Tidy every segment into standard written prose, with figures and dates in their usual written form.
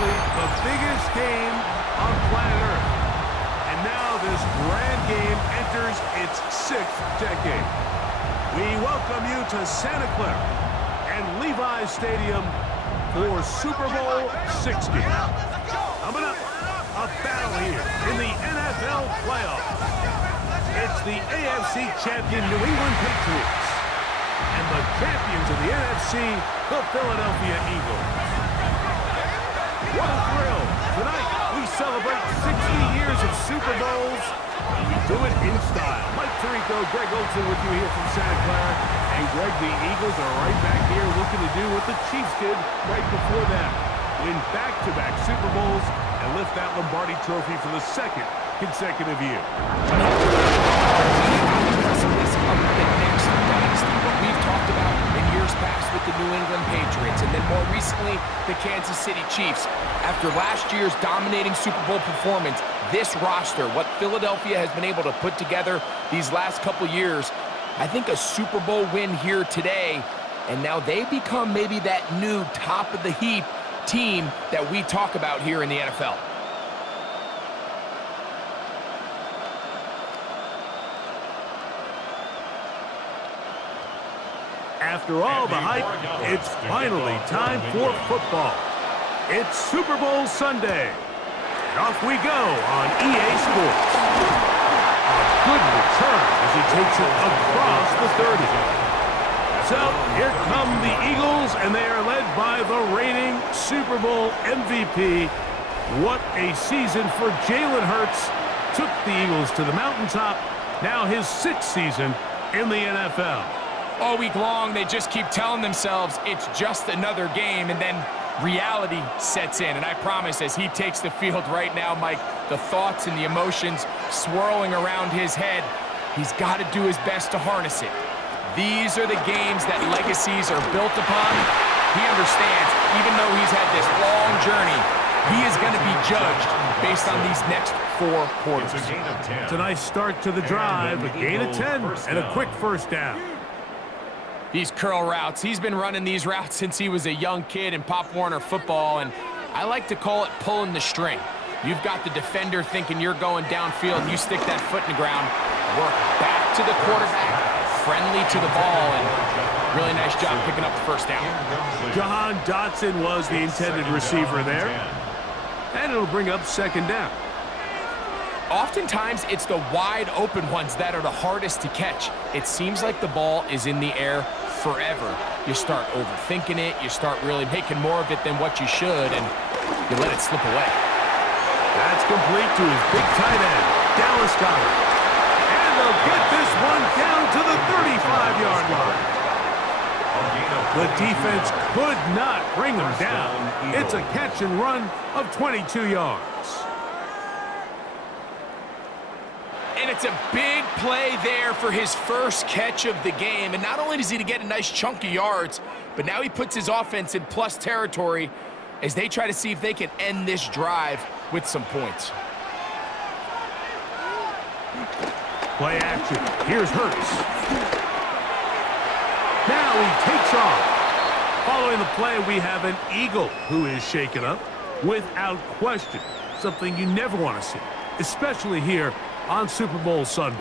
likely the biggest game on planet Earth. And now this grand game enters its 6th decade. We welcome you to Santa Clara and Levi's Stadium for Super Bowl 60. Coming up, a battle here in the NFL playoffs. It's the AFC champion New England Patriots and the champions of the NFC, the Philadelphia Eagles. What a thrill. Tonight, we celebrate 60 years of Super Bowls, and we do it in style. Mike Tirico, Greg Olson with you here from Santa Clara. And Greg, the Eagles are right back here looking to do what the Chiefs did right before them. Win back-to-back Super Bowls and lift that Lombardi trophy for the 2nd consecutive year. We've talked about in years past with the New England Patriots and then more recently the Kansas City Chiefs. After last year's dominating Super Bowl performance, this roster, what Philadelphia has been able to put together these last couple years, I think a Super Bowl win here today, and now they become maybe that new top-of-the-heap team that we talk about here in the NFL. After all the hype, it's finally time for football. It's Super Bowl Sunday. And off we go on EA Sports. A good return as he takes it across the 30. So here come the Eagles, and they are led by the reigning Super Bowl MVP. What a season for Jalen Hurts. Took the Eagles to the mountaintop. Now his 6th season in the NFL. All week long, they just keep telling themselves it's just another game, and then reality sets in. And I promise, as he takes the field right now, Mike, the thoughts and the emotions swirling around his head, he's got to do his best to harness it. These are the games that legacies are built upon. He understands, even though he's had this long journey, he is going to be judged based on these next 4 quarters. It's a nice start to the drive, a gain of 10, and a quick first down. These curl routes, he's been running these routes since he was a young kid in Pop Warner football, and I like to call it pulling the string. You've got the defender thinking you're going downfield, and you stick that foot in the ground, work back to the quarterback, friendly to the ball, and really nice job picking up the first down. Jahan Dotson was the intended receiver there, and it'll bring up 2nd down. Oftentimes, it's the wide open ones that are the hardest to catch. It seems like the ball is in the air forever. You start overthinking it, you start really making more of it than what you should, and you let it slip away. That's complete to his big tight end, Dallas Goedert. And they'll get this one down to the 35-yard line. The defense could not bring him down. It's a catch and run of 22 yards. And it's a big play there for his first catch of the game. And not only does he get a nice chunk of yards, but now he puts his offense in plus territory as they try to see if they can end this drive with some points. Play action. Here's Hurts. Now he takes off. Following the play, we have an Eagle who is shaken up without question. Something you never want to see, especially here on Super Bowl Sunday.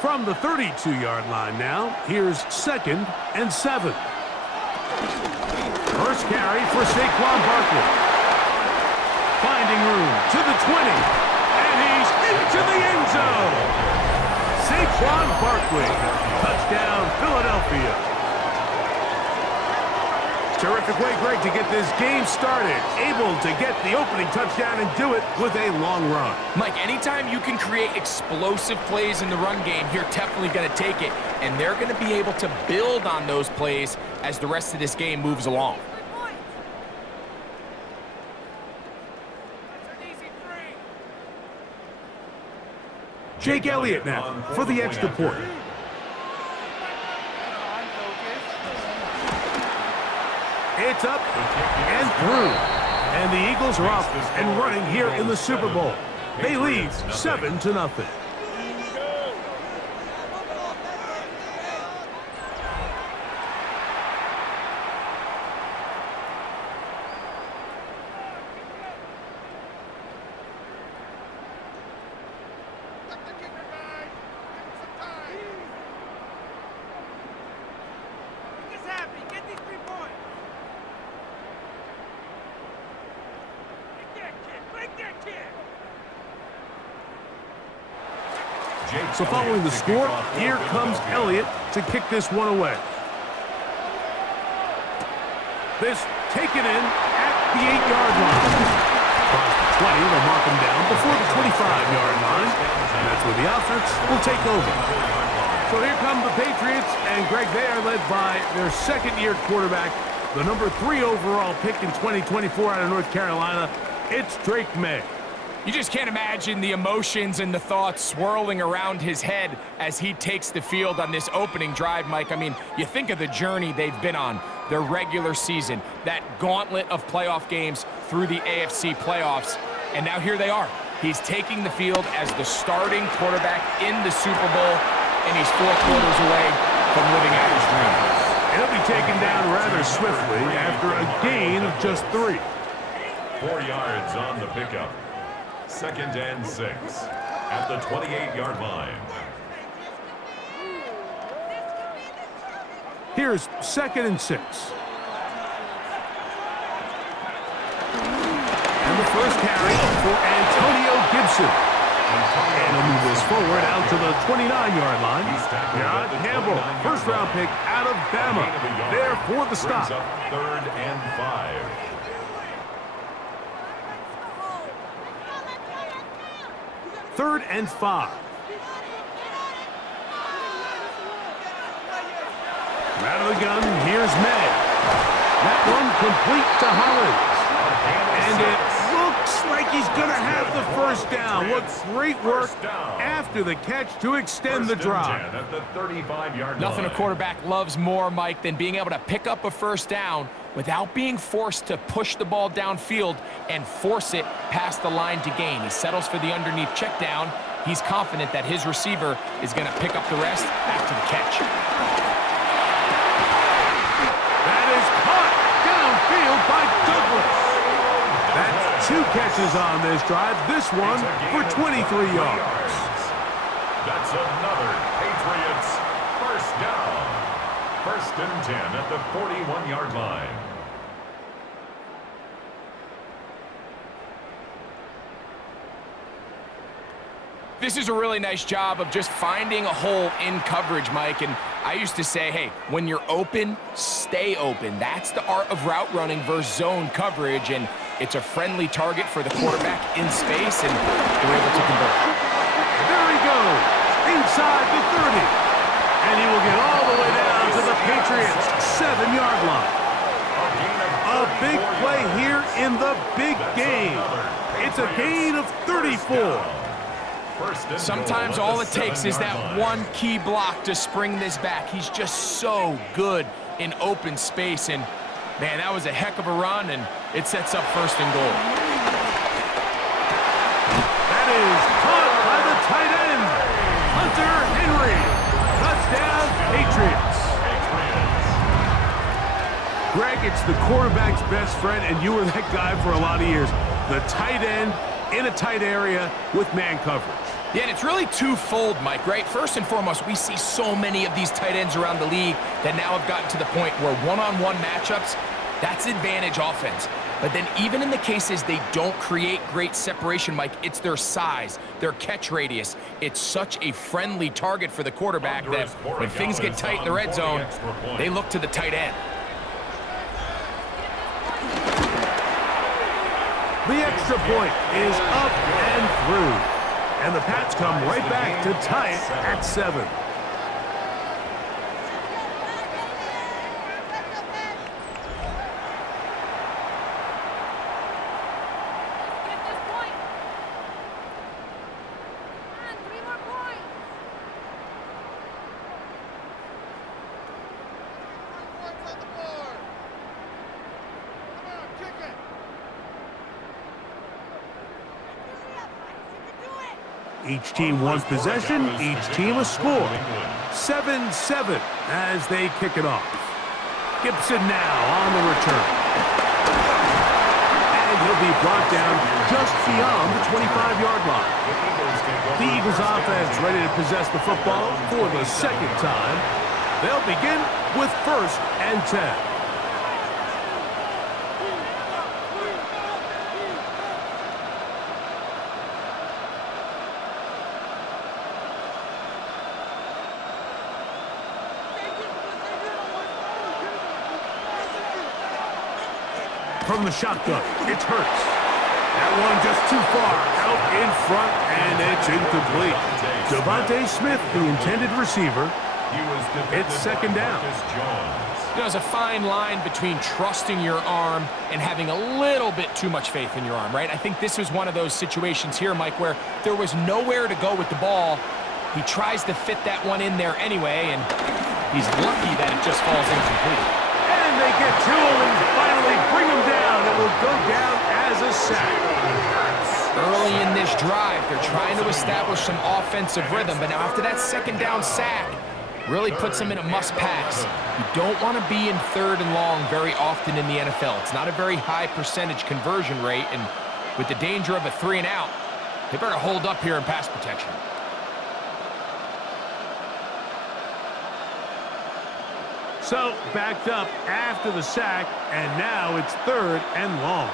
From the 32-yard line now, here's 2nd and 7. First carry for Saquon Barkley. Finding room to the 20, and he's into the end zone. Saquon Barkley, touchdown Philadelphia. Terrific way, Greg, to get this game started. Able to get the opening touchdown and do it with a long run. Mike, anytime you can create explosive plays in the run game, you're definitely going to take it. And they're going to be able to build on those plays as the rest of this game moves along. Jake Elliott now for the extra point. It's up and through. And the Eagles are off and running here in the Super Bowl. They lead 7-0. So following the score, here comes Elliott to kick this one away. This taken in at the 8-yard line. Across the 20, they'll mark him down before the 25-yard line. And that's where the offense will take over. So here come the Patriots, and Greg, they are led by their second-year quarterback, the number 3 overall pick in 2024 out of North Carolina. It's Drake May. You just can't imagine the emotions and the thoughts swirling around his head as he takes the field on this opening drive, Mike. I mean, you think of the journey they've been on, their regular season, that gauntlet of playoff games through the AFC playoffs, and now here they are. He's taking the field as the starting quarterback in the Super Bowl, and he's 4 quarters away from living out his dream. He'll be taken down rather swiftly after a gain of just 3. 4 yards on the pickup. 2nd and 6 at the 28-yard line. Here's 2nd and 6. And the first carry for Antonio Gibson. And he'll move this forward out to the 29-yard line. John Campbell, first-round pick out of Bama. There for the stop. 3rd and 5. Third and 5. Out of the gun, here's May. That one complete to Hollins. And it looks like he's going to have the first down. What great work after the catch to extend the drive. At the 35-yard line. Nothing a quarterback loves more, Mike, than being able to pick up a first down without being forced to push the ball downfield and force it past the line to gain. He settles for the underneath check down. He's confident that his receiver is going to pick up the rest after the catch. That is caught downfield by Douglas. That's 2 catches on this drive. This one for 23 yards. That's another Patriots first down. 1st and 10 at the 41-yard line. This is a really nice job of just finding a hole in coverage, Mike. And I used to say, hey, when you're open, stay open. That's the art of route running versus zone coverage. And it's a friendly target for the quarterback in space, and they're able to convert. There he goes, inside the 30. And he will get all the way down to the Patriots' 7-yard line. A big play here in the big game. It's a gain of 34. Sometimes all it takes is that one key block to spring this back. He's just so good in open space, and man, that was a heck of a run, and it sets up 1st and goal. That is caught by the tight end, Hunter Henry. Touchdown, Patriots. Greg, it's the quarterback's best friend, and you were that guy for a lot of years. The tight end in a tight area with man coverage. Yeah, and it's really twofold, Mike, right? First and foremost, we see so many of these tight ends around the league that now have gotten to the point where one-on-one matchups, that's advantage offense. But then even in the cases they don't create great separation, Mike, it's their size, their catch radius. It's such a friendly target for the quarterback that when things get tight in the red zone, they look to the tight end. The extra point is up and through. And the Pats come right back to tie it at 7. Each team one possession, each team a score. 7-7 as they kick it off. Gibson now on the return. And he'll be brought down just beyond the 25-yard line. The Eagles offense ready to possess the football for the second time. They'll begin with 1st and 10. From the shotgun, it's Hurts. That one just too far, out in front, and it's incomplete. Devontae Smith, the intended receiver. It's 2nd down. There's a fine line between trusting your arm and having a little bit too much faith in your arm, right? I think this was one of those situations here, Mike, where there was nowhere to go with the ball. He tries to fit that one in there anyway, and he's lucky that it just falls incomplete. And they get to him and finally bring him down. It will go down as a sack. Early in this drive, they're trying to establish some offensive rhythm, but now after that 2nd down sack, really puts them in a must-pass. You don't want to be in 3rd and long very often in the NFL. It's not a very high percentage conversion rate, and with the danger of a 3-and-out, they better hold up here in pass protection. So, backed up after the sack, and now it's 3rd and long.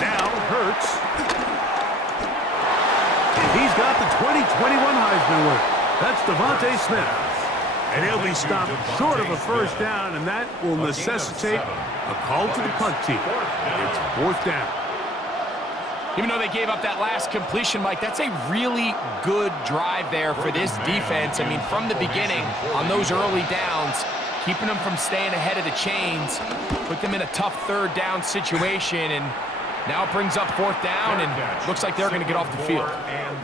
Now, Hurts. He's got the 2021 Heisman winner. That's Devontae Smith. And he'll be stopped short of a 1st down, and that will necessitate a call to the punt team. It's 4th down. Even though they gave up that last completion, Mike, that's a really good drive there for this defense. I mean, from the beginning, on those early downs, keeping them from staying ahead of the chains, put them in a tough 3rd down situation, and now it brings up 4th down, and looks like they're going to get off the field.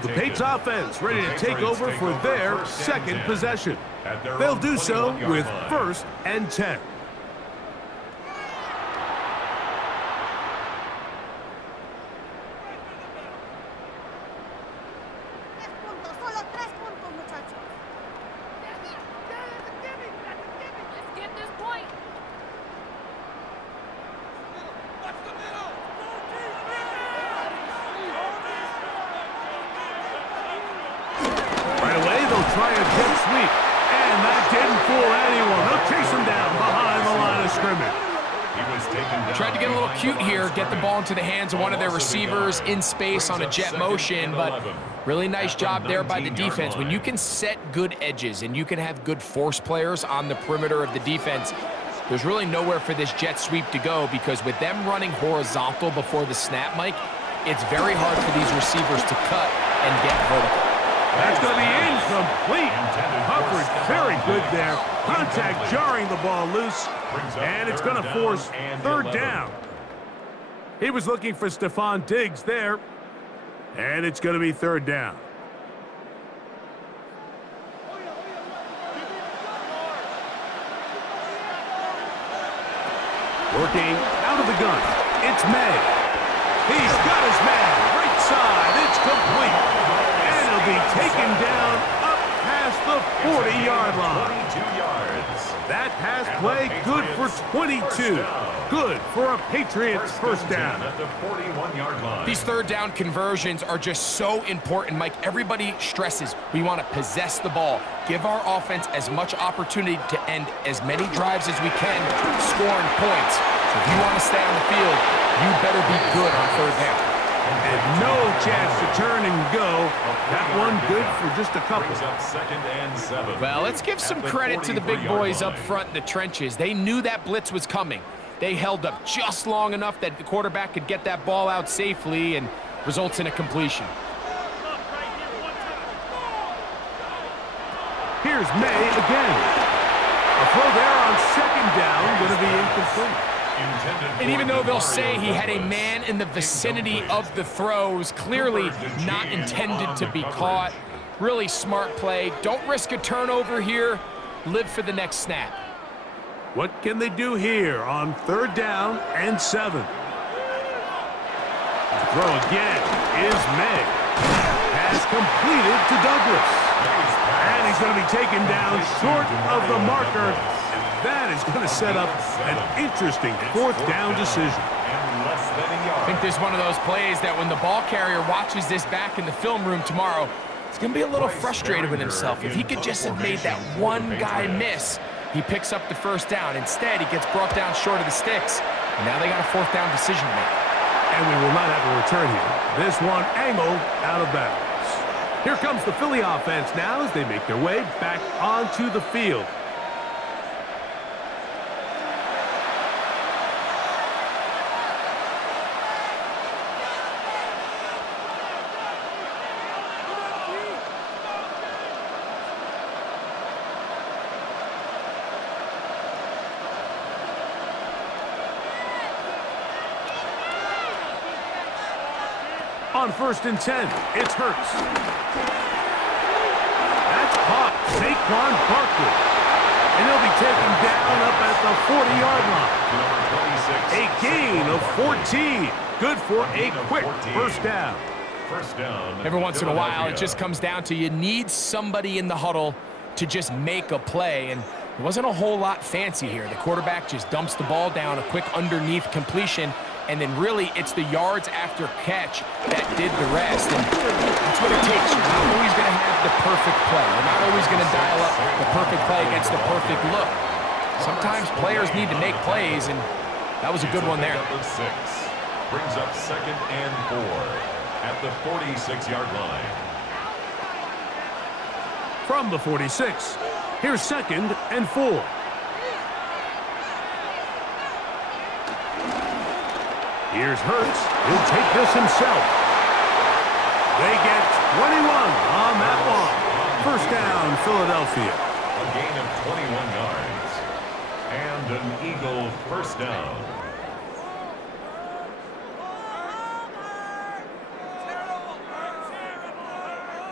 The Patriots offense ready to take over for their 2nd possession. They'll do so with 1st and 10. Try a jet sweep, and that didn't fool anyone. They'll chase him down behind the line of scrimmage. Tried to get a little cute here, get the ball into the hands of one of their receivers in space on a jet motion, but really nice job there by the defense. When you can set good edges and you can have good force players on the perimeter of the defense, there's really nowhere for this jet sweep to go, because with them running horizontal before the snap, Mike, it's very hard for these receivers to cut and get vertical. That's going to be incomplete. Coverage very good there. Contact jarring the ball loose, and it's going to force 3rd down. He was looking for Stephon Diggs there, and it's going to be 3rd down. Working out of the gun, it's May. He's got his man, right side, it's complete. And he'll be taken down up past the 40-yard line. 22 yards. That pass play good for 22. Good for a Patriots 1st down. At the 41-yard line. These 3rd down conversions are just so important, Mike. Everybody stresses we want to possess the ball, give our offense as much opportunity to end as many drives as we can, scoring points. So if you want to stay on the field, you better be good on 3rd down. And no chance to turn and go. That one good for just a couple. Up 2nd and 7. Well, let's give some credit to the big boys up front in the trenches. They knew that blitz was coming. They held up just long enough that the quarterback could get that ball out safely, and results in a completion. Here's May again. A throw there on 2nd down, going to be incomplete. And even though they'll say he had a man in the vicinity of the throws, clearly not intended to be caught. Really smart play. Don't risk a turnover here. Live for the next snap. What can they do here on 3rd down and 7? Throw again. is May. Pass completed to Douglas. And he's going to be taken down short of the marker. And that is going to set up an interesting fourth down decision. I think this is one of those plays that when the ball carrier watches this back in the film room tomorrow, he's going to be a little frustrated with himself. If he could just have made that one guy miss, he picks up the first down. Instead, he gets brought down short of the sticks, and now they got a fourth down decision to make. And we will not have a return here. This one angled out of bounds. Here comes the Philly offense now as they make their way back onto the field. On 1st and 10, it's Hurts. That's caught. Saquon Barkley. And he'll be taken down up at the 40-yard line. A gain of 14. Good for a quick first down. Every once in a while, it just comes down to you need somebody in the huddle to just make a play. And it wasn't a whole lot fancy here. The quarterback just dumps the ball down, a quick underneath completion. And then really it's the yards after catch that did the rest. And that's what it takes. You're not always going to have the perfect play. You're not always going to dial up the perfect play against the perfect look. Sometimes players need to make plays, and that was a good one there. Brings up 2nd and 4 at the 46-yard line. From the 46, here's 2nd and 4. Here's Hurts. He'll take this himself. They get 21 on that one. First down, Philadelphia. A gain of 21 yards. And an Eagle first down.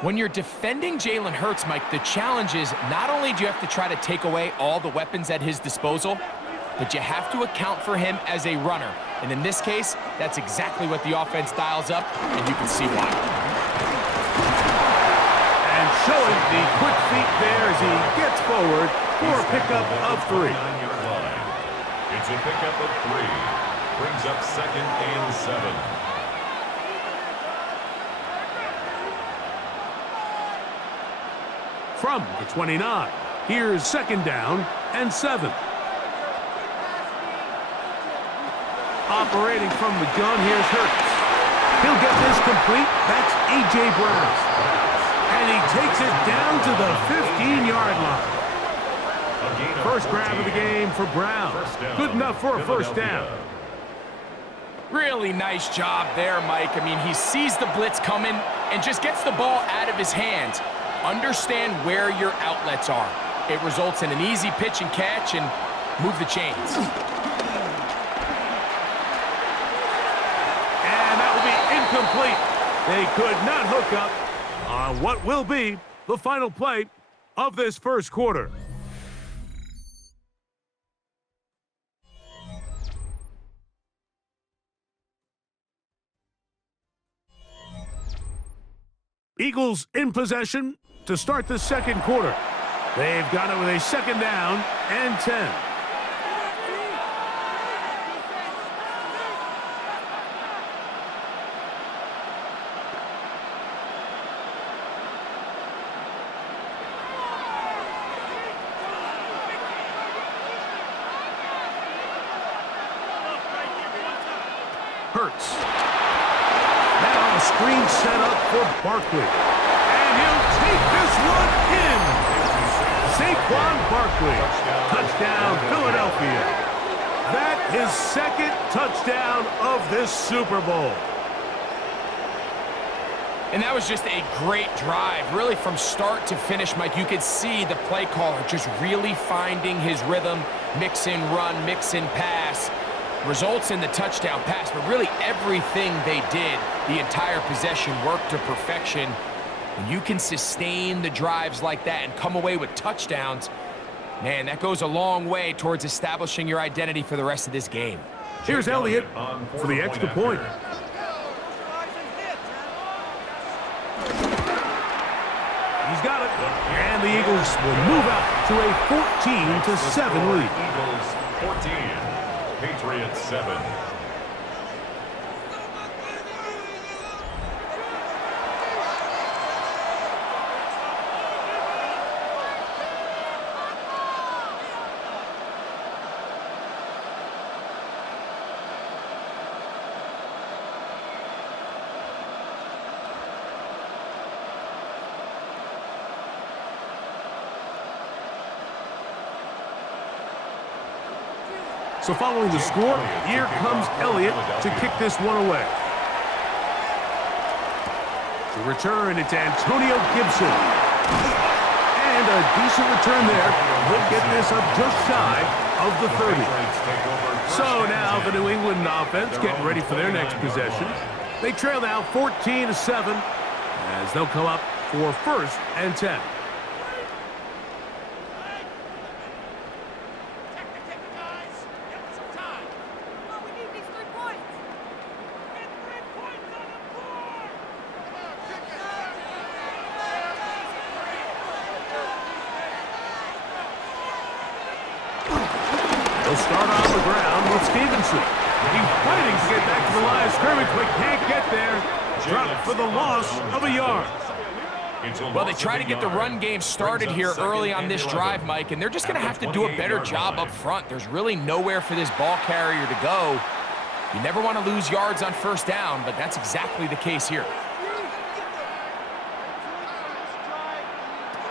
When you're defending Jalen Hurts, Mike, the challenge is not only do you have to try to take away all the weapons at his disposal, but you have to account for him as a runner. And in this case, that's exactly what the offense dials up, and you can see why. And showing the quick feet there as he gets forward for a pickup of 3. It's a pickup of 3. Brings up 2nd and 7. From the 29, here's 2nd down and 7. Operating from the gun, here's Hurts. He'll get this complete. That's A.J. Brown. And he takes it down to the 15-yard line. First grab of the game for Brown. Good enough for a first down. Really nice job there, Mike. I mean, he sees the blitz coming and just gets the ball out of his hands. Understand where your outlets are. It results in an easy pitch and catch and move the chains. Complete. They could not hook up on what will be the final play of this first quarter. Eagles in possession to start the second quarter. They've got it with a 2nd down and 10. Hurts. Now a screen set up for Barkley. And he'll take this one in. Saquon Barkley. Touchdown, Philadelphia. That is 2nd touchdown of this Super Bowl. And that was just a great drive. Really from start to finish, Mike, you could see the play caller just really finding his rhythm. Mix in run, mix in pass. Results in the touchdown pass, but really everything they did, the entire possession worked to perfection. When you can sustain the drives like that and come away with touchdowns, man, that goes a long way towards establishing your identity for the rest of this game. Here's Elliott for the extra point. got it. And the Eagles will move out to a 14-7 lead. Eagles 14, Patriots 7. So following the score, here comes Elliott to kick this one away. The return, it's Antonio Gibson. And a decent return there. He'll get this up just shy of the 30. So now the New England offense getting ready for their next possession. They trail now 14-7 as they'll come up for 1st and 10. They'll start on the ground with Stevenson. He's fighting to get back to the line of scrimmage, but can't get there. Dropped for the loss of a yard. Well, they try to get the run game started here early on this drive, Mike, and they're just going to have to do a better job up front. There's really nowhere for this ball carrier to go. You never want to lose yards on 1st down, but that's exactly the case here.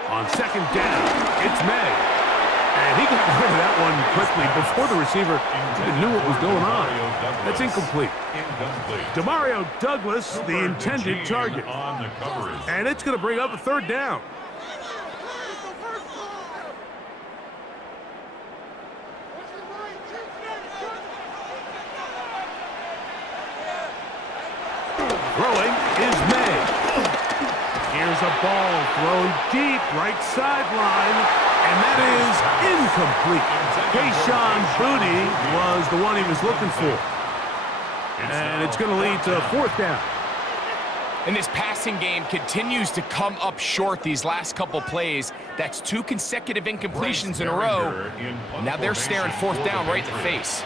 On 2nd down, it's May. And he got rid of that one quickly before the receiver even knew what was going on. That's incomplete. Demario Douglas, the intended target. And it's going to bring up a 3rd down. Throwing is May. Here's a ball thrown deep right sideline. And that is incomplete. Kayshon Boutte was the one he was looking for. And it's going to lead to 4th down. And this passing game continues to come up short these last couple plays. That's 2 consecutive incompletions in a row. And now they're staring 4th down right in the face.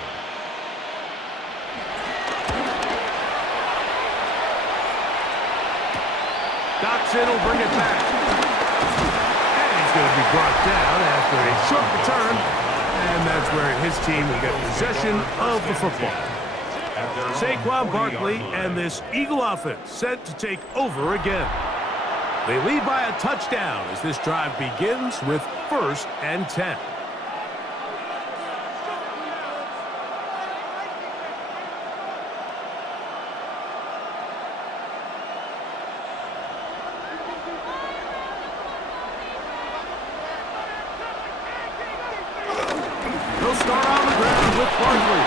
Dotson will bring it back. Going to be brought down after a short return, and that's where his team will get possession of the football. Saquon Barkley and this Eagle offense set to take over again. They lead by a touchdown as this drive begins with 1st and 10. Start on the ground with Barkley.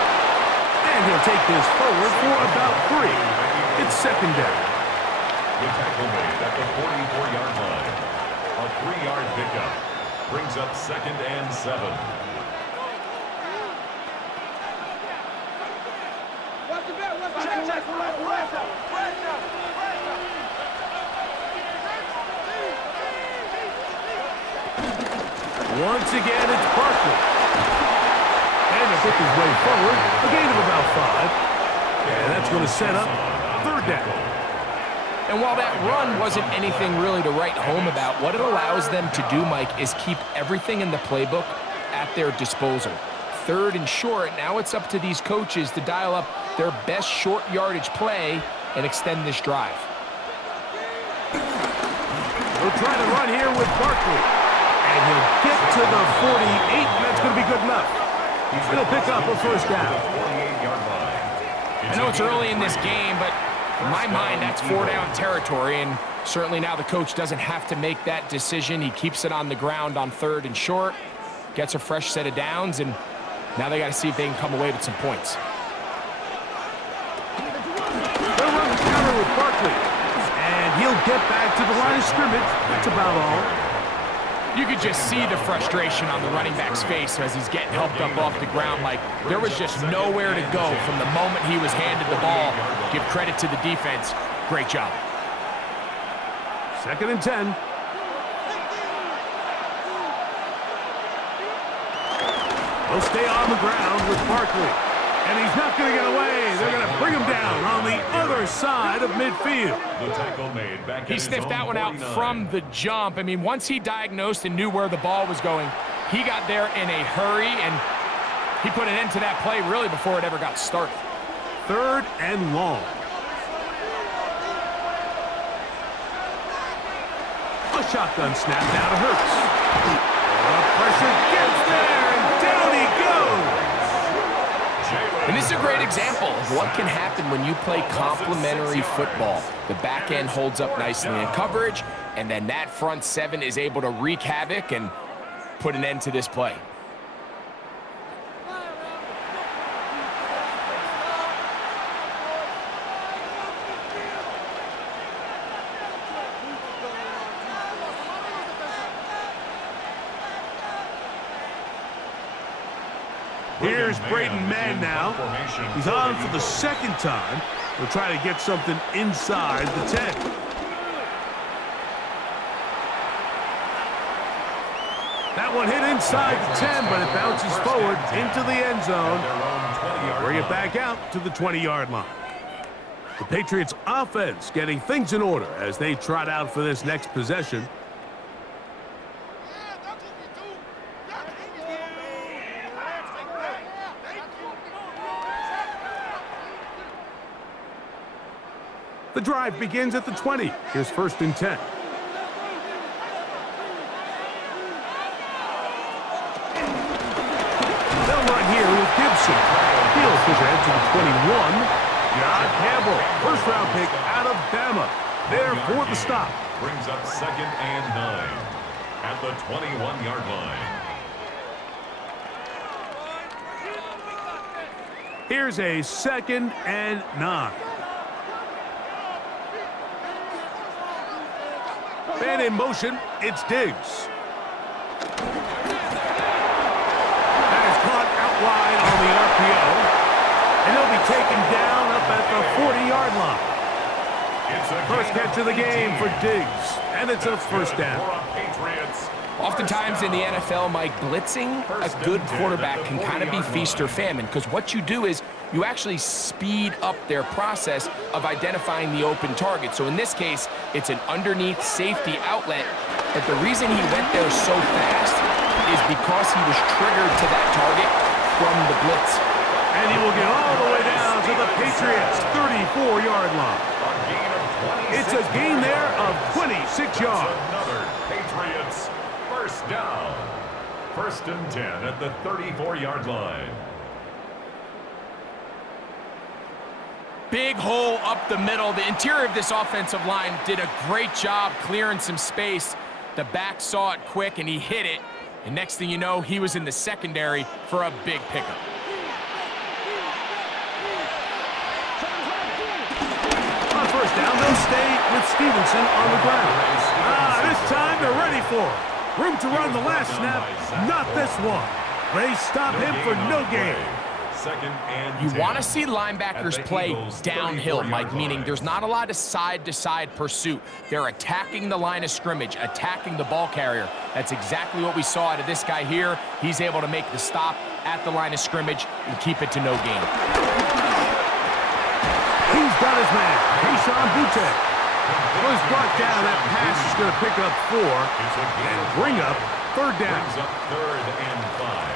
And he'll take this forward for about 3. It's 2nd down. The tackle made at the 44-yard line. A 3-yard pickup brings up 2nd and 7. Once again, it's Barkley. And to pick his way forward, a gain of about 5. And that's going to set up 3rd down. And while that run wasn't anything really to write home about, what it allows them to do, Mike, is keep everything in the playbook at their disposal. 3rd and short, now it's up to these coaches to dial up their best short yardage play and extend this drive. We'll try to run here with Barkley. And he'll get to the 48, and that's going to be good enough. He's going to pick up a 1st down. I know it's early in this game, but in my mind, that's 4-down territory, and certainly now the coach doesn't have to make that decision. He keeps it on the ground on 3rd and short, gets a fresh set of downs, and now they got to see if they can come away with some points. They'll run the counter with Barkley, and he'll get back to the line of scrimmage. That's about all. You could just see the frustration on the running back's face as he's getting helped up off the ground. Like, there was just nowhere to go from the moment he was handed the ball. Give credit to the defense. Great job. 2nd and 10. He'll stay on the ground with Barkley. And he's not going to get away. They're going to bring him down on the other side of midfield. The tackle made back He sniffed that one out from the jump. I mean, once he diagnosed and knew where the ball was going, he got there in a hurry, and he put an end to that play really before it ever got started. 3rd and long. A shotgun snap now to Hurts. The pressure gets there, and down he goes. And this is a great example of what can happen when you play complementary football. The back end holds up nicely in coverage, and then that front 7 is able to wreak havoc and put an end to this play. Here's Braden Mann now. He's on for the 2nd time. He'll try to get something inside the 10. That one hit inside the 10, but it bounces forward into the end zone. Bring it back out to the 20-yard line. The Patriots offense getting things in order as they trot out for this next possession. The drive begins at the 20. Here's 1st and 10. They'll run here with Gibson. He'll push ahead to the 21. John Campbell, 1st-round pick out of Bama. There for the stop. Brings up 2nd and 9 at the 21-yard line. Here's a 2nd and 9. And in motion, it's Diggs. That is caught out wide on the RPO. And he'll be taken down up at the 40-yard line. First catch of the game for Diggs. And it's a 1st down. Oftentimes in the NFL, Mike, blitzing a good quarterback can kind of be feast or famine, because what you do is you actually speed up their process of identifying the open target. So in this case, it's an underneath safety outlet, but the reason he went there so fast is because he was triggered to that target from the blitz. And he will get all the way down to the Patriots' 34-yard line. It's a gain there of 26 yards. Another Patriots 1st down. 1st and 10 at the 34-yard line. Big hole up the middle. The interior of this offensive line did a great job clearing some space. The back saw it quick, and he hit it. And next thing you know, he was in the secondary for a big pickup. On 1st down, they'll stay with Stevenson on the ground. This time they're ready for it. Room to run the last snap, not this one. They stop him for no gain. 2nd and 10. You want to see linebackers play downhill, Mike, meaning there's not a lot of side-to-side pursuit. They're attacking the line of scrimmage, attacking the ball carrier. That's exactly what we saw out of this guy here. He's able to make the stop at the line of scrimmage and keep it to no gain. He's got his man, Keyshawn Boutte. Was brought down. That pass is going to pick up 4 and bring up 3rd down. Brings up 3rd and 5.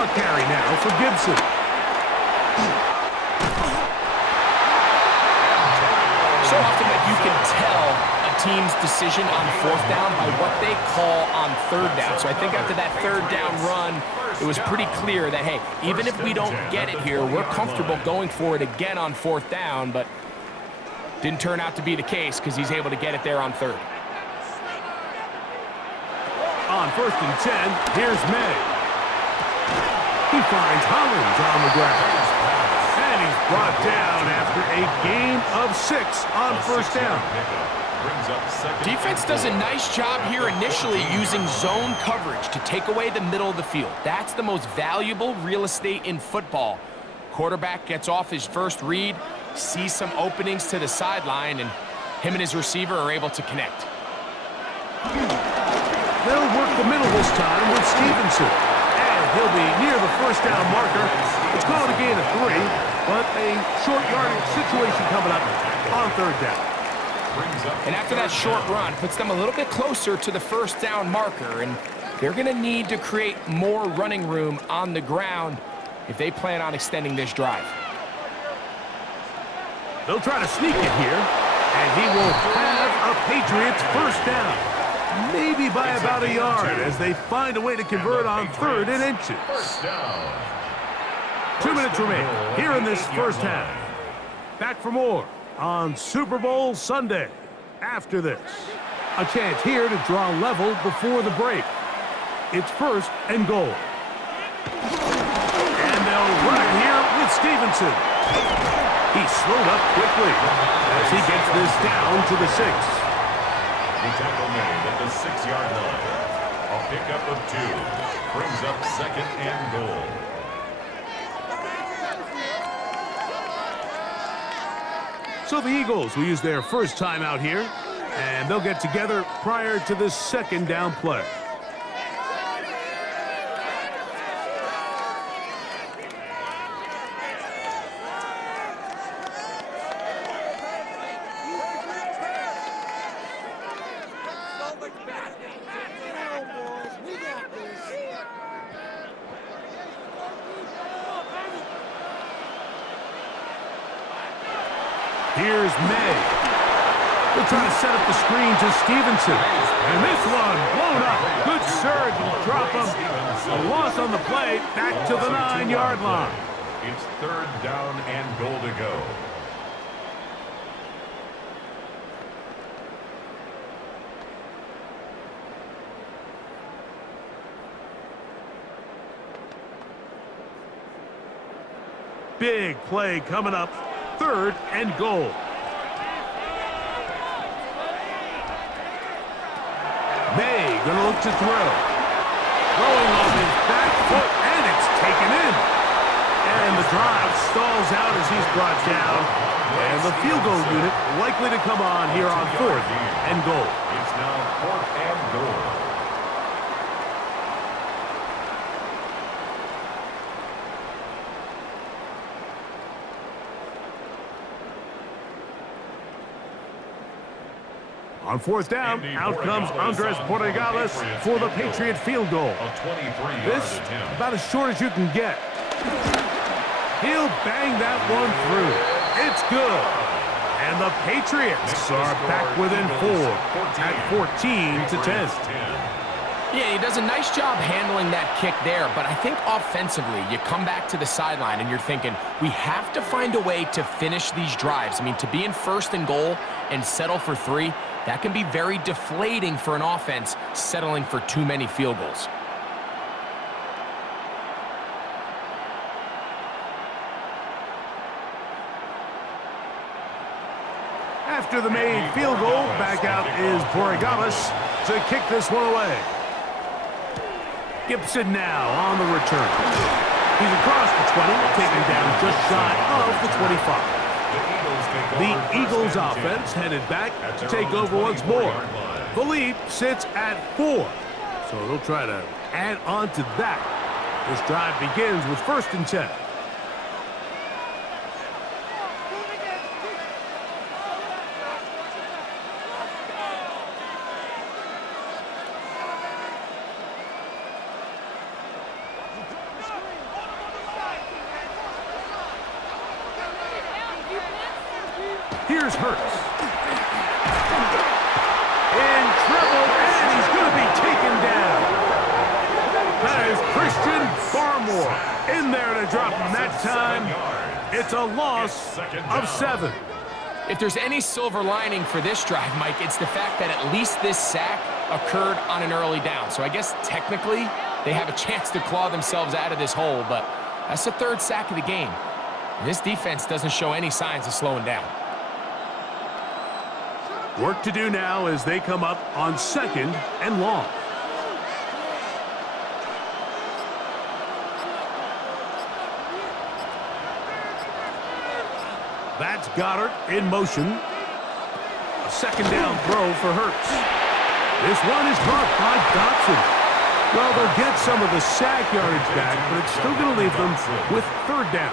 A carry now for Gibson. So often that you can tell a team's decision on 4th down by what they call on 3rd down. So I think after that 3rd down run, it was pretty clear that, hey, even if we don't get it here, we're comfortable going for it again on 4th down, but didn't turn out to be the case because he's able to get it there on 3rd. On 1st and 10, here's May. He finds Hollins on the ground. And he's brought down after a gain of 6 on 1st down. Brings up second. Defense does a nice job here initially using zone coverage to take away the middle of the field. That's the most valuable real estate in football. Quarterback gets off his first read, sees some openings to the sideline, and him and his receiver are able to connect. They'll work the middle this time with Stevenson. And he'll be near the first down marker. It's called a gain of 3, but a short yardage situation coming up on third down. And after that short run, puts them a little bit closer to the first down marker, and they're going to need to create more running room on the ground if they plan on extending this drive. They'll try to sneak it here, and he will have a Patriots first down. Maybe by about a yard as they find a way to convert on 3rd and inches. 2 minutes remain here in this first half. Back for more on Super Bowl Sunday. After this, a chance here to draw level before the break. It's 1st and goal. And they'll run it here with Stevenson. He slowed up quickly as he gets this down to the 6. The tackle made at the 6-yard line. A pickup of 2. Brings up 2nd and goal. So the Eagles will use their first time out here, and they'll get together prior to this 2nd down play. Here's May. They'll try to set up the screen to Stevenson. And this one blown up. Good surge will drop him. A loss on the play back to the 9-yard line. It's 3rd down and goal to go. Big play coming up. 3rd and goal. May gonna look to throw. Throwing on his back foot, and it's taken in. And the drive stalls out as he's brought down. And the field goal unit likely to come on here on 4th and goal. It's now 4th and goal. On 4th down, out comes Andres Borregales for the Patriot field goal. This, about as short as you can get. He'll bang that one through. It's good. And the Patriots are back within 4 at 14-10. Yeah, he does a nice job handling that kick there, but I think offensively, you come back to the sideline and you're thinking, we have to find a way to finish these drives. I mean, to be in 1st and goal and settle for 3, that can be very deflating for an offense settling for too many field goals. After the made field goal, back out is Borregales to kick this one away. Gibson now on the return. He's across the 20, taken down just shy of the 25. The Eagles offense headed back to take over once more. The lead sits at 4, so they'll try to add on to that. This drive begins with 1st and 10. Here's Hurts. In trouble, and he's going to be taken down. That is Christian Barmore in there to drop him that time. It's a loss of 7. If there's any silver lining for this drive, Mike, it's the fact that at least this sack occurred on an early down. So I guess technically they have a chance to claw themselves out of this hole, but that's the 3rd sack of the game. This defense doesn't show any signs of slowing down. Work to do now as they come up on 2nd and long. That's Goddard in motion. A 2nd down throw for Hurts. This one is caught by Dotson. Well, they'll get some of the sack yardage back, but it's still going to leave them with 3rd down.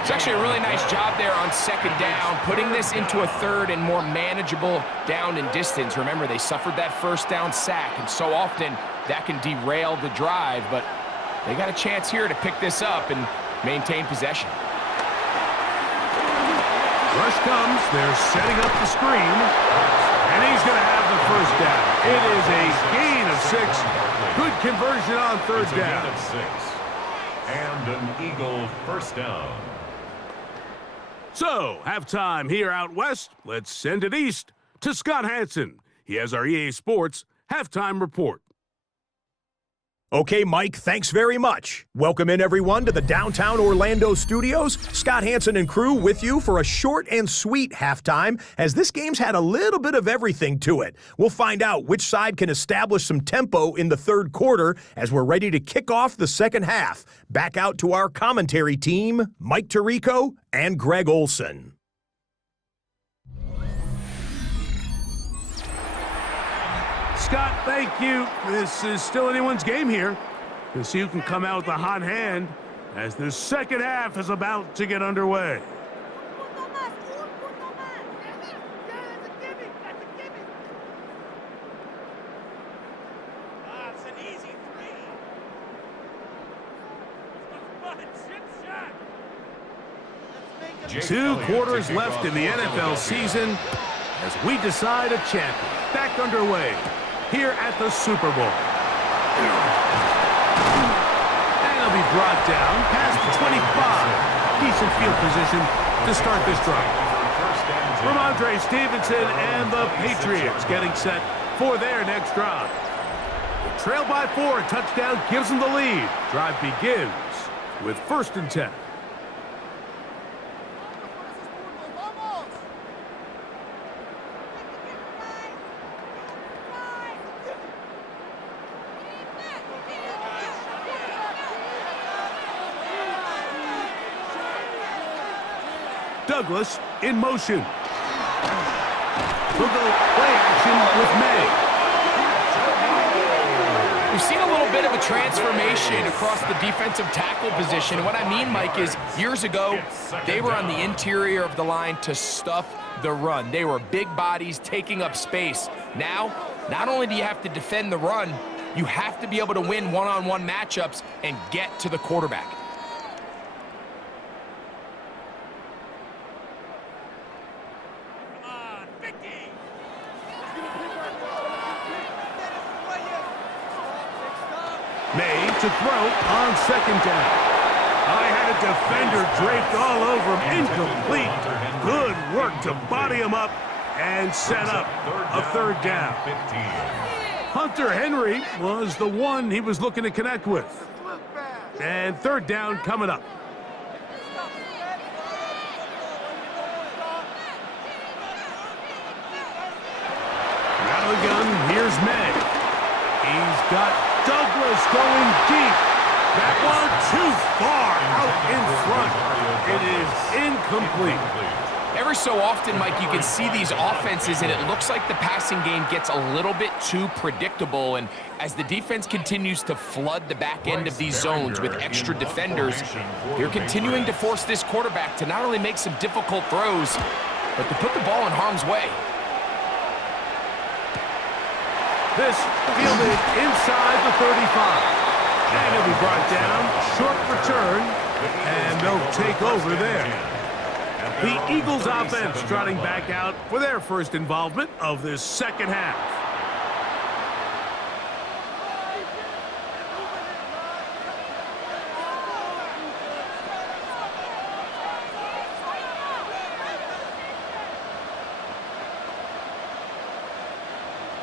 It's actually a really nice job there on 2nd down, putting this into a 3rd and more manageable down and distance. Remember, they suffered that 1st down sack, and so often that can derail the drive, but they got a chance here to pick this up and maintain possession. Rush comes. They're setting up the screen. And he's going to have the 1st down. It is a gain of 6. Good conversion on 3rd down. Gain of 6. And an Eagle 1st down. So, halftime here out west. Let's send it east to Scott Hansen. He has our EA Sports halftime report. Okay, Mike, thanks very much. Welcome in, everyone, to the downtown Orlando studios. Scott Hansen and crew with you for a short and sweet halftime, as this game's had a little bit of everything to it. We'll find out which side can establish some tempo in the 3rd quarter as we're ready to kick off the 2nd half. Back out to our commentary team, Mike Tirico and Greg Olson. Scott, thank you. This is still anyone's game here. We'll see who can come out with the hot hand as the 2nd half is about to get underway. Two quarters left in the NFL season as we decide a champion. Back underway here at the Super Bowl. And it'll be brought down past the 25. Decent field position to start this drive. Ramondre Stevenson and the Patriots getting set for their next drive. They trail by 4. A touchdown gives them the lead. Drive begins with 1st and 10. Douglas in motion. We'll go play action with May. We've seen a little bit of a transformation across the defensive tackle position. And what I mean, Mike, is years ago, they were on the interior of the line to stuff the run. They were big bodies taking up space. Now, not only do you have to defend the run, you have to be able to win one-on-one matchups and get to the quarterback. May to throw on 2nd down. I had a defender draped all over him. Incomplete. Good work to body him up and set up a 3rd down. Hunter Henry was the one he was looking to connect with. And 3rd down coming up. Out of the gun, here's May. He's got Douglas going deep. That one too far out in front. It is incomplete. Every so often, Mike, you can see these offenses, and it looks like the passing game gets a little bit too predictable. And as the defense continues to flood the back end of these zones with extra defenders, they're continuing to force this quarterback to not only make some difficult throws, but to put the ball in harm's way. This fielded inside the 35. And it'll be brought down. Short return. And they'll take over there. The Eagles offense trotting back out for their first involvement of this 2nd half.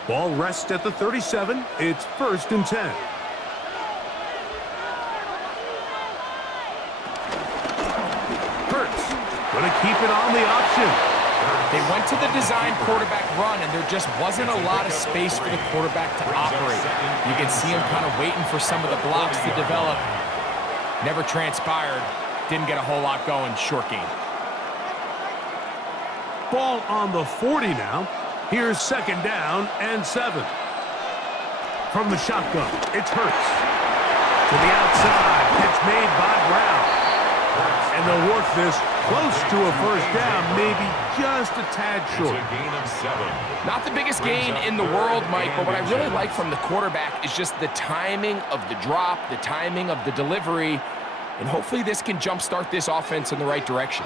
Ball rests at the 37. It's 1st and 10. Hurts going to keep it on the option. They went to the design quarterback run, and there just wasn't a lot of space for the quarterback to operate. You can see him kind of waiting for some of the blocks to develop. Never transpired. Didn't get a whole lot going. Short game. Ball on the 40 now. Here's 2nd down and 7. From the shotgun, it's Hurts. To the outside, catch made by Brown. And they'll work this close to a 1st down, maybe just a tad short. It's a gain of 7. Not the biggest gain in the world, Mike, but what I really like from the quarterback is just the timing of the drop, the timing of the delivery, and hopefully this can jumpstart this offense in the right direction.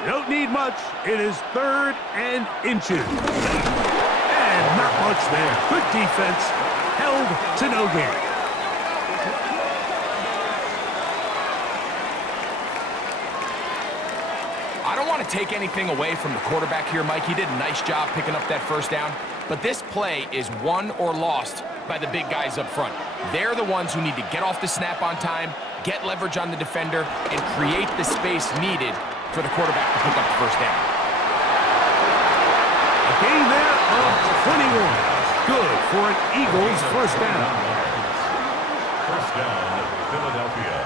You don't need much. It is 3rd and inches. And not much there. Good defense. Held to no gain. I don't want to take anything away from the quarterback here, Mike. He did a nice job picking up that 1st down. But this play is won or lost by the big guys up front. They're the ones who need to get off the snap on time, get leverage on the defender, and create the space needed for the quarterback to pick up the 1st down. A gain there of 21. Good for an Eagles 1st down. 1st down, Philadelphia.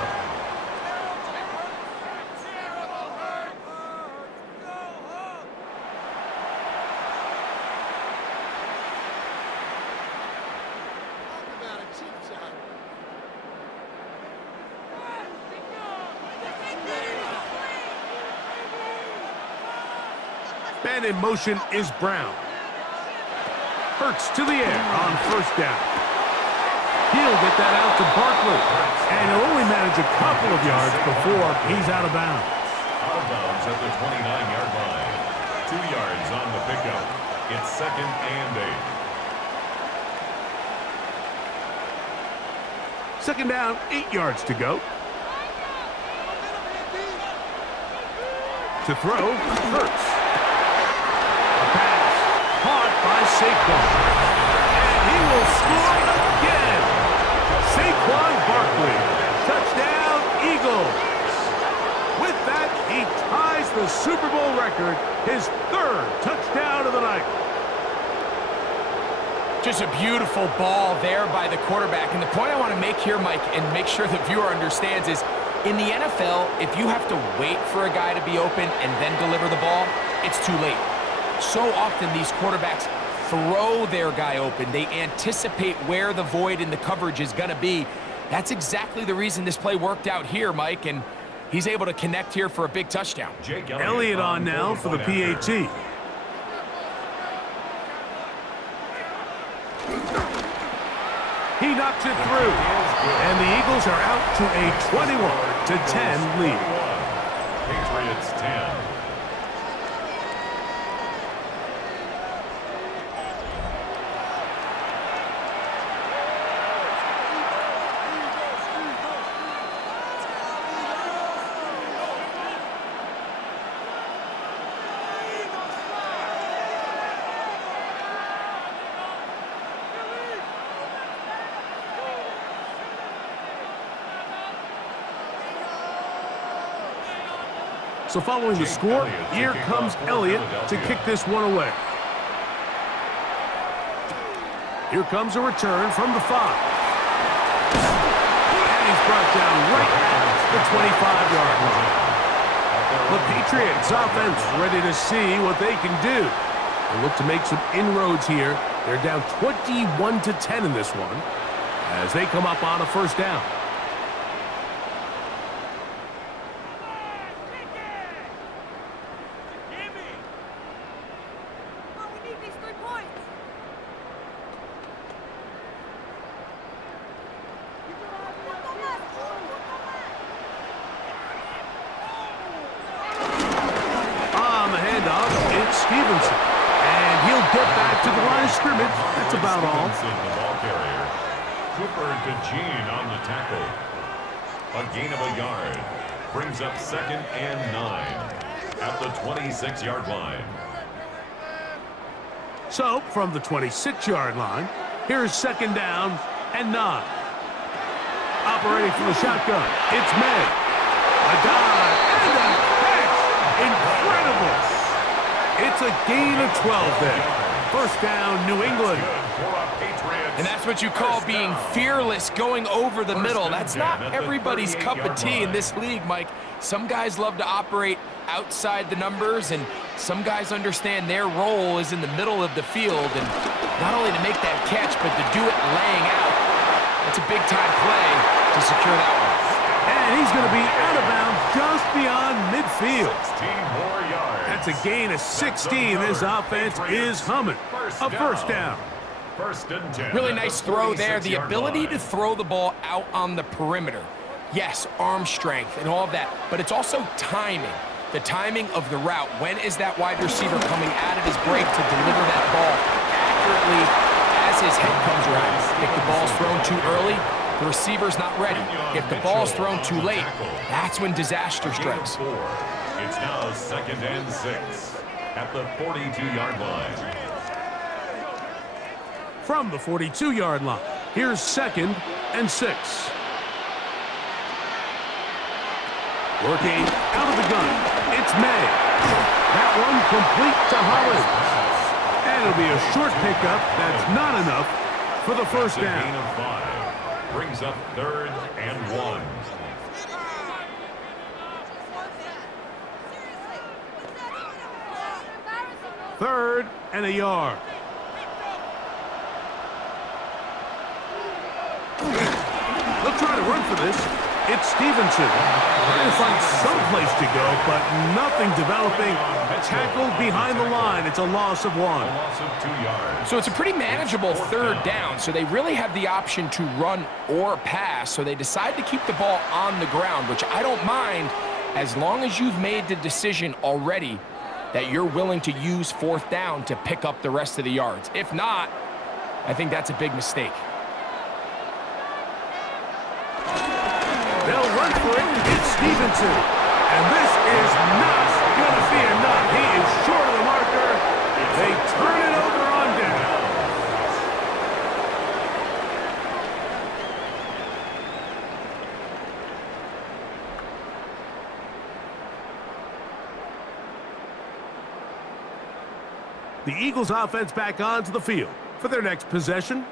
Man in motion is Brown. Hurts to the air on 1st down. He'll get that out to Barkley. And he'll only manage a couple of yards before he's out of bounds. Out of bounds at the 29-yard line. 2 yards on the pickup. It's 2nd and 8. 2nd down, 8 yards to go. To throw, Hurts. A pass caught by Saquon. And he will score again. Saquon Barkley. Touchdown, Eagles. With that, he ties the Super Bowl record, his 3rd touchdown of the night. Just a beautiful ball there by the quarterback. And the point I want to make here, Mike, and make sure the viewer understands is, in the NFL, if you have to wait for a guy to be open and then deliver the ball, it's too late. So often these quarterbacks throw their guy open. They anticipate where the void in the coverage is going to be. That's exactly the reason this play worked out here, Mike, and he's able to connect here for a big touchdown. Elliott on now for the PAT. He knocks it through, and the Eagles are out to a 21-10 lead. Patriots 10. So following the score, here comes Elliott to kick this one away. Here comes a return from the 5. And he's brought down right at the 25-yard line. The Patriots offense ready to see what they can do. They look to make some inroads here. They're down 21-10 in this one as they come up on a 1st down. Scrimmage. That's about all. The ball carrier. Cooper DeJean on the tackle. A gain of a yard. Brings up 2nd and 9 at the 26-yard line. So, from the 26-yard line, here's 2nd down and 9. Operating from the shotgun, it's May. A dive and a catch. Incredible. It's That's a gain of 12 there. First down, New England. And that's what you call being fearless, going over the middle. That's not everybody's cup of tea in this league, Mike. Some guys love to operate outside the numbers, and some guys understand their role is in the middle of the field, and not only to make that catch, but to do it laying out. That's a big-time play to secure that one. And he's going to be out of bounds just beyond midfield. 16 more yards. That's a gain of 16. This offense is humming. A first down. First and 10. Really nice throw there. The ability to throw the ball out on the perimeter. Yes, arm strength and all of that, but it's also timing. The timing of the route. When is that wide receiver coming out of his break to deliver that ball accurately as his head comes around? If the ball's thrown too early, the receiver's not ready. If the ball's thrown too late, that's when disaster strikes. It's now second and 6 at the 42-yard line. From the 42-yard line, here's second and 6. Working out of the gun, it's May. That one complete to Hollins. And it'll be a short pickup. That's not enough for the first down. Gain of 5 brings up third and 1. Third and a yard. They'll try to run for this. It's Stevenson. Trying to find some place to go, but nothing developing. Tackled behind the line. It's a loss of 1. A loss of 2 yards. So it's a pretty manageable third down, so they really have the option to run or pass, so they decide to keep the ball on the ground, which I don't mind as long as you've made the decision already that you're willing to use fourth down to pick up the rest of the yards. If not, I think that's a big mistake. They'll run for it. It's Stevenson. And this is not going to be enough. He is short of the marker. They turn it over on down. The Eagles offense back onto the field for their next possession.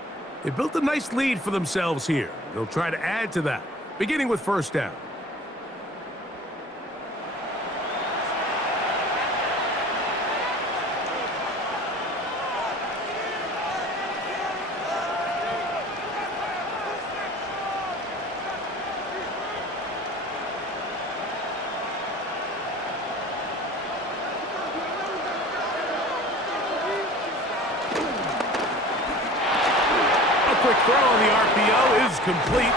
They built a nice lead for themselves here. They'll try to add to that, beginning with first down. Quick throw on the RPO is complete,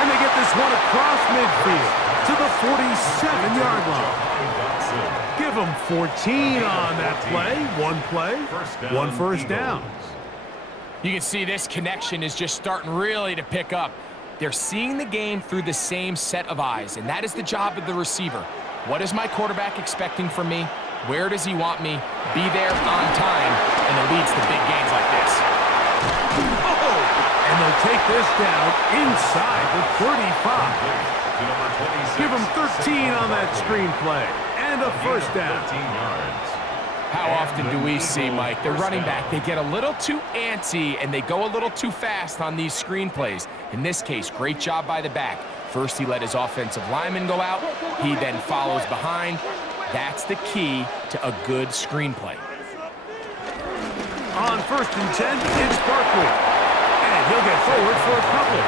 and they get this one across midfield to the 47-yard line. Give them 14 on that play. One play, one first down. You can see this connection is just starting really to pick up. They're seeing the game through the same set of eyes, and that is the job of the receiver. What is my quarterback expecting from me? Where does he want me? Be there on time, and it leads to big gains like this. And they'll take this down inside the 35. Give them 13 on that screenplay. And a first down. How often do we see, Mike, the running back, they get a little too antsy and they go a little too fast on these screenplays. In this case, great job by the back. First, he let his offensive lineman go out. He then follows behind. That's the key to a good screenplay. On first and 10, it's Barkley. And he'll get forward for a couple.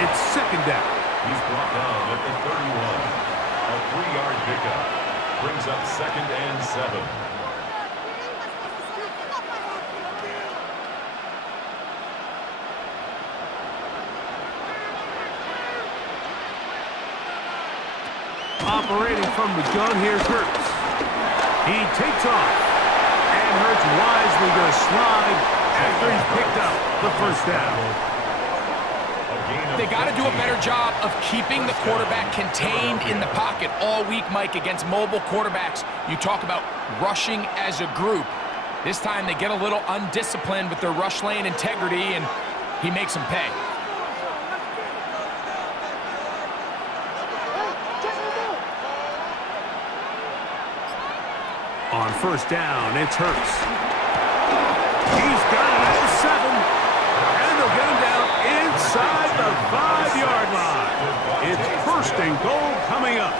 It's second down. He's brought down at the 31. A 3-yard pickup. Brings up second and 7. Operating from the gun, here's Hurts. He takes off. And Hurts wisely going to slide after he's picked up the first down. They got to do a better job of keeping the quarterback contained in the pocket all week, Mike, against mobile quarterbacks. You talk about rushing as a group. This time they get a little undisciplined with their rush lane integrity, and he makes them pay. On first down, it's Hurts. He's got it at the 7. And they'll get him down inside the 5-yard line. It's first and goal coming up.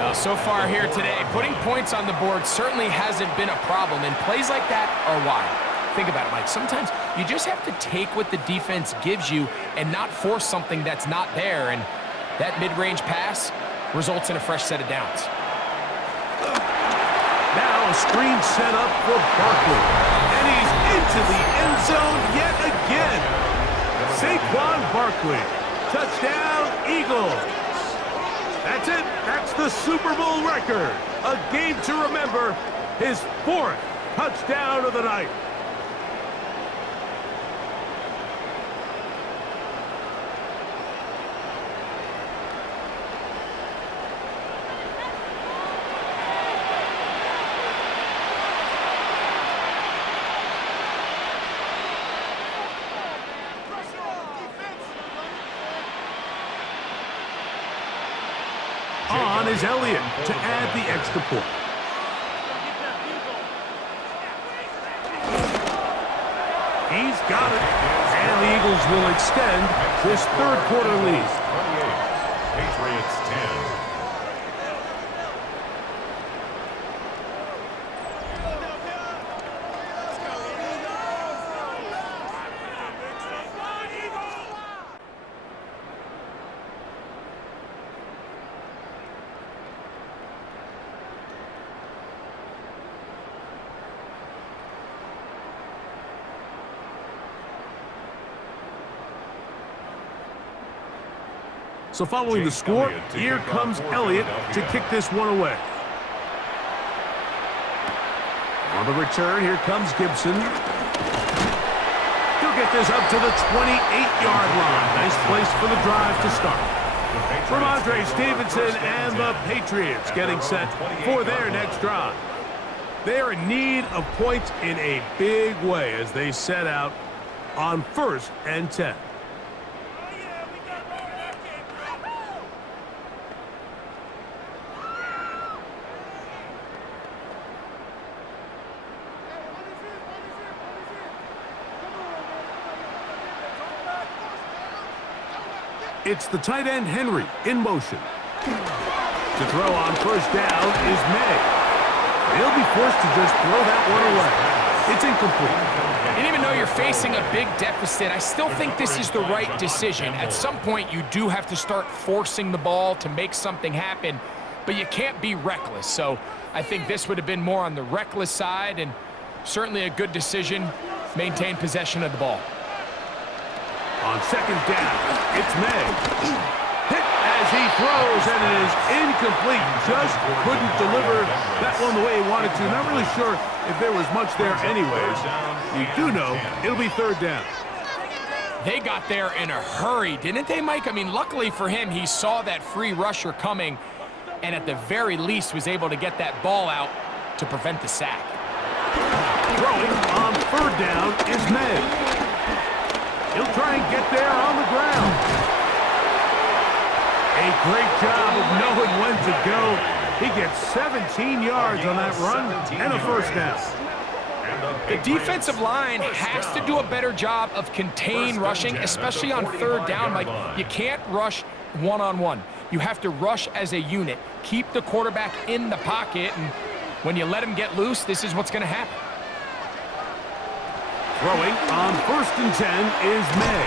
Now, so far here today, putting points on the board certainly hasn't been a problem, and plays like that are why. Think about it, Mike. Sometimes you just have to take what the defense gives you and not force something that's not there, and that mid-range pass results in a fresh set of downs. Now a screen set up for Barkley, and he's into the end zone yet again. Saquon Barkley, touchdown Eagles. That's it. That's the Super Bowl record. A game to remember. His 4th touchdown of the night. On is Elliott to add the extra point. He's got it. And the Eagles will extend this 3rd quarter lead. 28, Patriots 10. So following the score, here comes Elliott to kick this one away. On the return, here comes Gibson. He'll get this up to the 28-yard line. Nice place for the drive to start. From Andre Stevenson and the Patriots getting set for their next drive. They're in need of points in a big way as they set out on 1st and 10. It's the tight end Henry in motion. To throw on first down is May. He'll be forced to just throw that one away. It's incomplete. And even though you're facing a big deficit, I still think this is the right decision. At some point, you do have to start forcing the ball to make something happen, but you can't be reckless. So I think this would have been more on the reckless side, and certainly a good decision. Maintain possession of the ball. On second down, it's May. Hit as he throws, and it is incomplete. Just couldn't deliver that one the way he wanted to. Not really sure if there was much there anyways. You do know it'll be 3rd down. They got there in a hurry, didn't they, Mike? I mean, luckily for him, he saw that free rusher coming, and at the very least was able to get that ball out to prevent the sack. Throwing on 3rd down is May. He'll try and get there on the ground. A great job of knowing when to go. He gets 17 yards on that run and a 1st down. The defensive line has to do a better job of contain rushing, especially on 3rd down. Mike, you can't rush one-on-one. You have to rush as a unit. Keep the quarterback in the pocket, and when you let him get loose, this is what's going to happen. Throwing on 1st and 10 is May.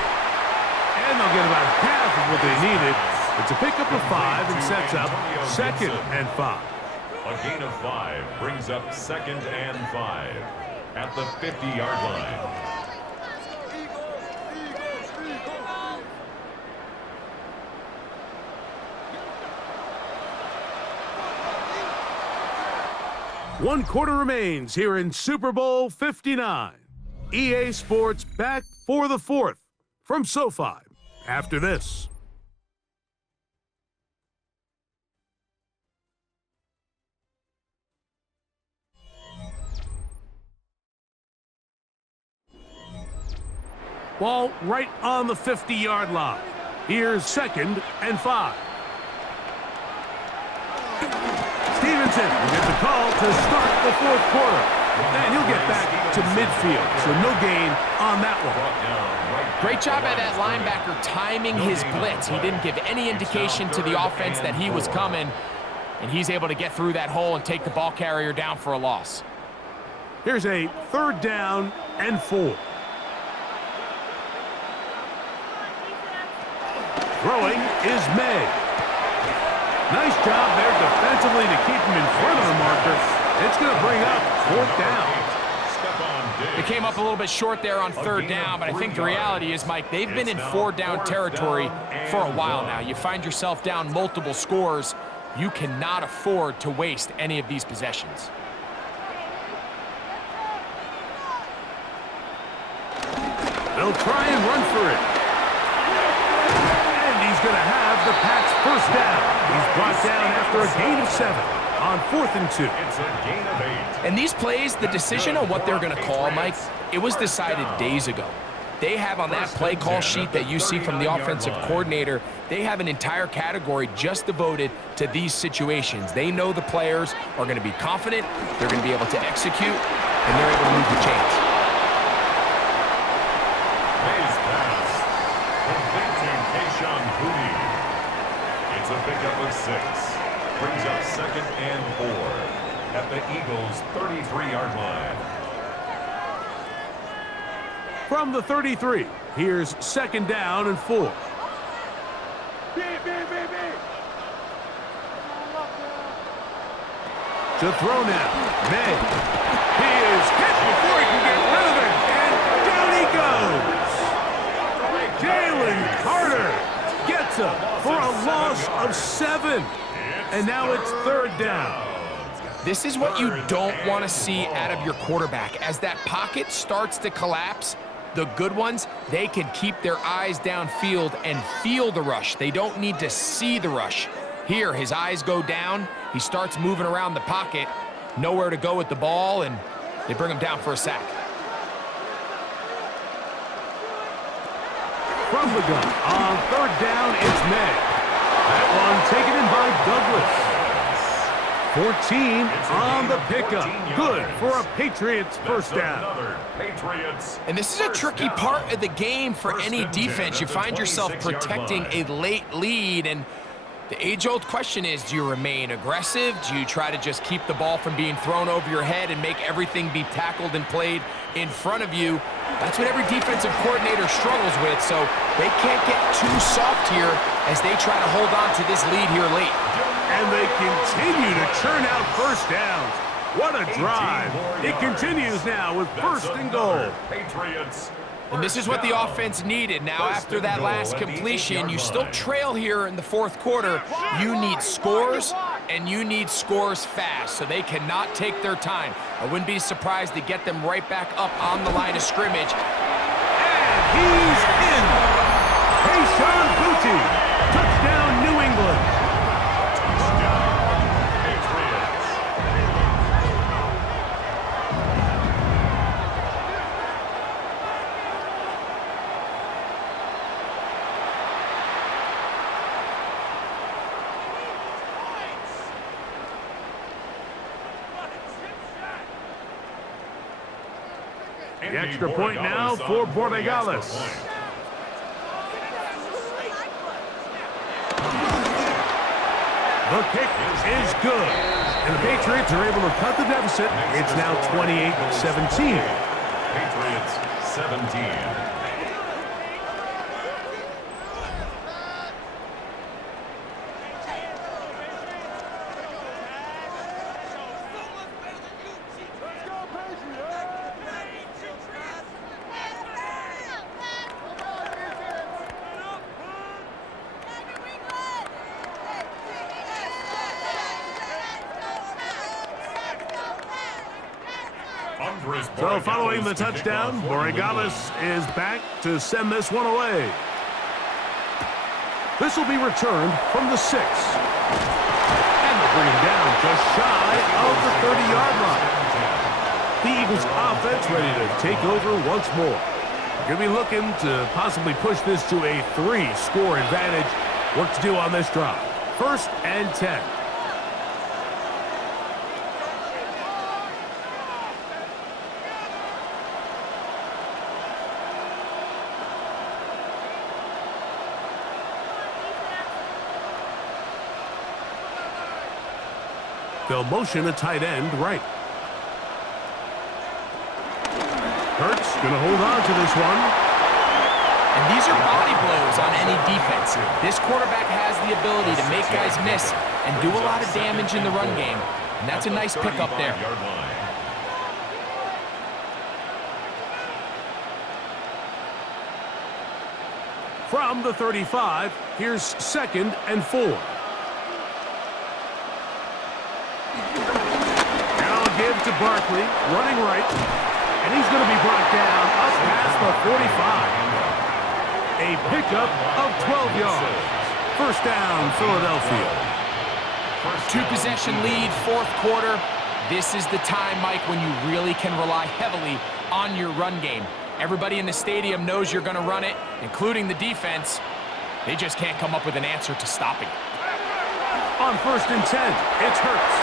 And they'll get about half of what they needed. It's a pickup of 5 and sets up 2nd and 5. A gain of 5 brings up 2nd and 5 at the 50-yard line. One quarter remains here in Super Bowl 59. EA Sports back for the 4th from SoFi after this. Ball right on the 50-yard line. Here's 2nd and 5. Stevenson it. We'll get the call to start the fourth quarter. And he'll get back to midfield, so no gain on that one. Great job by that linebacker timing his blitz. He didn't give any indication to the offense that he was coming, and he's able to get through that hole and take the ball carrier down for a loss. Here's a 3rd down and 4. Throwing is May. Nice job there defensively to keep him in front of the marker. It's going to bring up 4th down. They came up a little bit short there on 3rd down, but I think the reality is, Mike, they've been in 4-down territory for a while now. You find yourself down multiple scores. You cannot afford to waste any of these possessions. They'll try and run for it. And he's going to have the Pats' 1st down. He's brought down after a gain of 7 on 4th and 2. It's a gain of 8. And these plays, the decision on what they're going to call, Mike, it was decided days ago. They have on that play call sheet that you see from the offensive coordinator, they have an entire category just devoted to these situations. They know the players are going to be confident, they're going to be able to execute, and they're able to move the chains. May's pass. Complete to Kayshon Boutte. It's a pickup of 6. Brings up 2nd and 4 at the Eagles' 33-yard line. From the 33, here's 2nd down and 4. To throw now, May. He is hit before he can get rid of it, and down he goes. Jalen Carter gets up for a loss of 7. And now it's 3rd down. This is what you don't want to see out of your quarterback. As that pocket starts to collapse, the good ones, they can keep their eyes downfield and feel the rush. They don't need to see the rush. Here, his eyes go down. He starts moving around the pocket. Nowhere to go with the ball, and they bring him down for a sack. From the gun, on 3rd down, it's May. That one taken in by Douglas. 14 on the pickup. Good for a Patriots 1st down. And this is a tricky part of the game for any defense. You find yourself protecting a late lead, and the age-old question is, do you remain aggressive? Do you try to just keep the ball from being thrown over your head and make everything be tackled and played in front of you? That's what every defensive coordinator struggles with, so they can't get too soft here as they try to hold on to this lead here late. And they continue to churn out 1st downs. What a drive. It continues now with 1st and goal. Patriots. And this is what the offense needed. Now, after that last completion, you still trail here in the 4th quarter. You need scores, and you need scores fast, so they cannot take their time. I wouldn't be surprised to get them right back up on the line of scrimmage. And he's in. Kayshon Boutte. Touchdown, New England. The extra point now for Borregales. The kick is good. And the Patriots are able to cut the deficit. It's now 28-17. Patriots 17. So following the touchdown, Borregales is back to send this one away. This will be returned from the 6. And they'll bring him down just shy of the 30-yard line. The Eagles offense ready to take over once more. They're going to be looking to possibly push this to a 3-score advantage. Work to do on this drive. 1st and 10. They'll motion a tight end right. Hurts going to hold on to this one. And these are body blows on any defense. This quarterback has the ability to make guys miss and do a lot of damage in the run game. And that's a nice pickup there. From the 35, here's 2nd and 4. Now give to Barkley, running right. And he's going to be brought down up past the 45. A pickup of 12 yards. First down, Philadelphia. Two-possession lead, 4th quarter. This is the time, Mike, when you really can rely heavily on your run game. Everybody in the stadium knows you're going to run it, including the defense. They just can't come up with an answer to stopping. On 1st and 10, it's Hurts.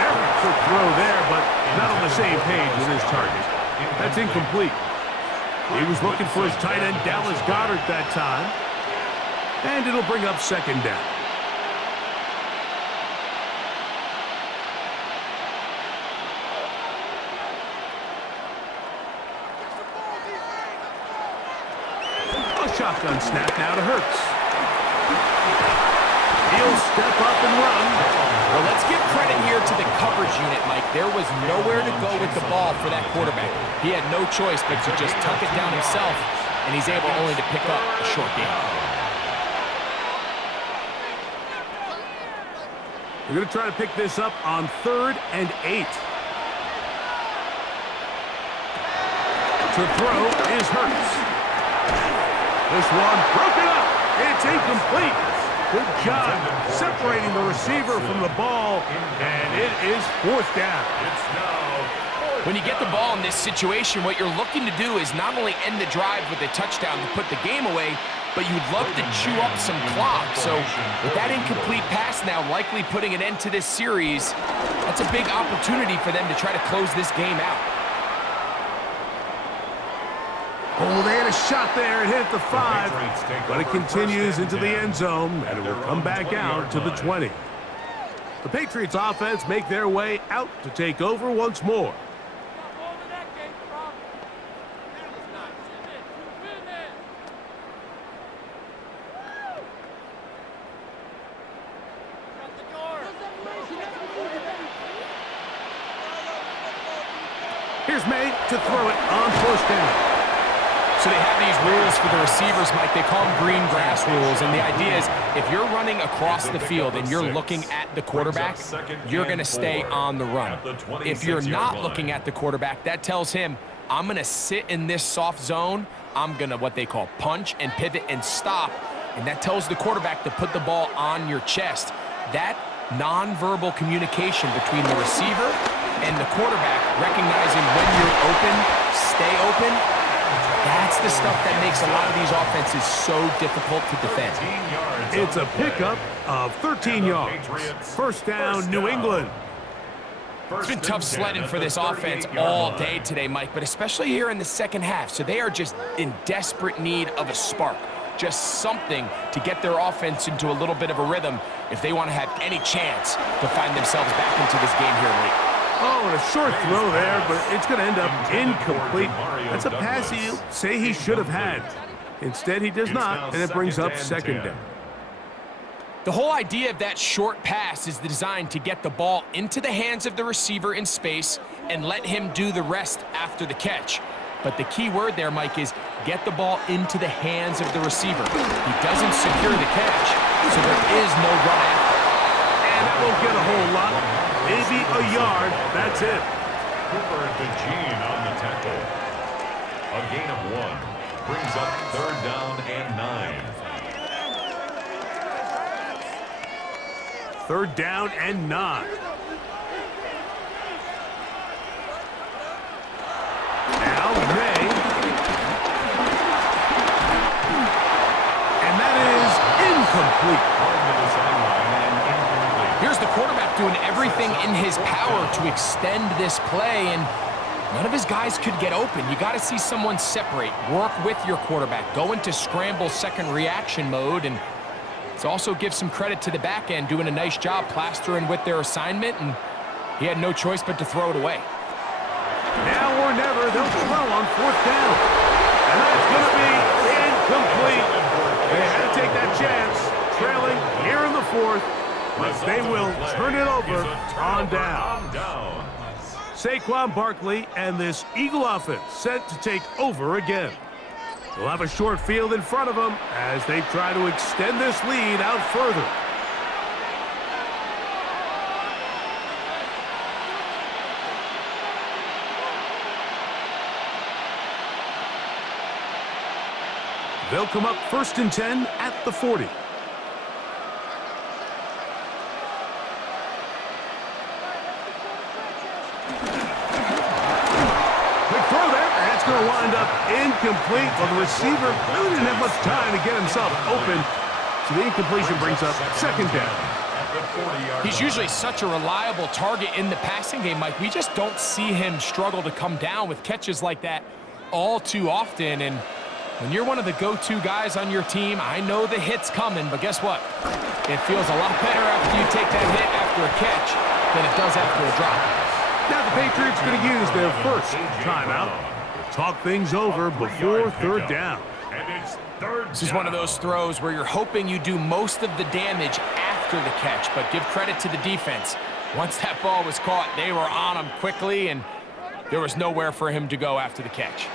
Very quick throw there, but not on the same page with his target. That's incomplete. He was looking for his tight end, Dallas Goedert, that time. And it'll bring up 2nd down. Shotgun snap now to Hurts. He'll step up and run. Well, let's give credit here to the coverage unit, Mike. There was nowhere to go with the ball for that quarterback. He had no choice but to just tuck it down himself, and he's able only to pick up a short gain. We're going to try to pick this up on 3rd and 8. To throw is Hurts. This one broken up. It's incomplete. Good job separating the receiver from the ball, and it is 4th down. When you get the ball in this situation, what you're looking to do is not only end the drive with a touchdown to put the game away, but you'd love to chew up some clock. So with that incomplete pass now likely putting an end to this series, that's a big opportunity for them to try to close this game out. Oh, they had a shot there. It hit the 5, but it continues into the end zone, and it will come back out to the 20. The Patriots offense make their way out to take over once more. Here's May to throw it on 1st down. So they have these rules for the receivers, Mike. They call them green grass rules. And the idea is if you're running across the field and you're looking at the quarterback, you're going to stay on the run. If you're not looking at the quarterback, that tells him, I'm going to sit in this soft zone. I'm going to what they call punch and pivot and stop. And that tells the quarterback to put the ball on your chest. That nonverbal communication between the receiver and the quarterback, recognizing when you're open, stay open, that's the stuff that makes a lot of these offenses so difficult to defend. It's a pickup of 13 yards. First down, New England. It's been tough sledding for this offense all day today, Mike, but especially here in the second half. So they are just in desperate need of a spark, just something to get their offense into a little bit of a rhythm if they want to have any chance to find themselves back into this game here late. Oh, and a short throw there, but it's going to end up incomplete. That's a pass he'll say he should have had. Instead, he does not, and it brings up 2nd down. The whole idea of that short pass is designed to get the ball into the hands of the receiver in space and let him do the rest after the catch. But the key word there, Mike, is get the ball into the hands of the receiver. He doesn't secure the catch, so there is no run after. And that won't get a whole lot. Maybe a yard. That's it. Cooper DeJean on the tackle. A gain of 1. Brings up 3rd down and 9. 3rd down and 9. Now May. And that is incomplete. Here's the quarterback doing everything in his power to extend this play, and none of his guys could get open. You got to see someone separate, work with your quarterback, go into scramble second reaction mode, and Let's also give some credit to the back end doing a nice job plastering with their assignment, and he had no choice but to throw it away. Now or never, they'll throw on 4th down. And that's going to be incomplete. They had to take that chance, trailing here in the 4th, but they will turn it over on down. Saquon Barkley and this Eagle offense set to take over again. They'll have a short field in front of them as they try to extend this lead out further. They'll come up 1st and 10 at the 40. Quick throw there, and it's going to wind up incomplete. Well, the receiver really didn't have much time to get himself open, so the incompletion brings up 2nd down. He's usually such a reliable target in the passing game, Mike. We just don't see him struggle to come down with catches like that all too often, and when you're one of the go-to guys on your team, I know the hit's coming, but guess what? It feels a lot better after you take that hit after a catch than it does after a drop. Now the Patriots going to use their first timeout to talk things over before 3rd down. This is one of those throws where you're hoping you do most of the damage after the catch, but give credit to the defense. Once that ball was caught, they were on him quickly, and there was nowhere for him to go after the catch.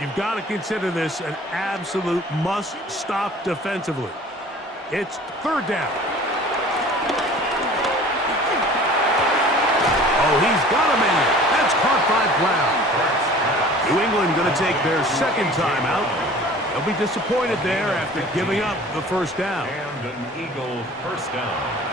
You've got to consider this an absolute must-stop defensively. It's 3rd down. Oh, he's got a man. That's caught by Brown. New England going to take their 2nd timeout. They'll be disappointed there after giving up the 1st down. And an Eagle 1st down.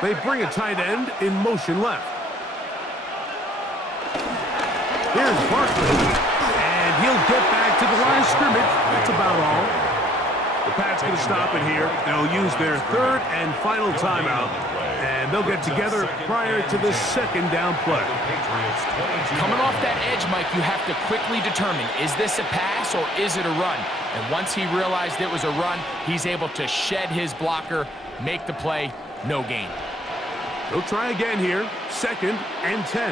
They bring a tight end in motion left. Here's Barkley, and he'll get back to the line of scrimmage. That's about all. The Pats going to stop it here. They'll use their 3rd and final timeout, and they'll get together prior to the 2nd down play. Coming off that edge, Mike, you have to quickly determine, is this a pass or is it a run? And once he realized it was a run, he's able to shed his blocker, make the play, no gain. They'll try again here, 2nd and 10.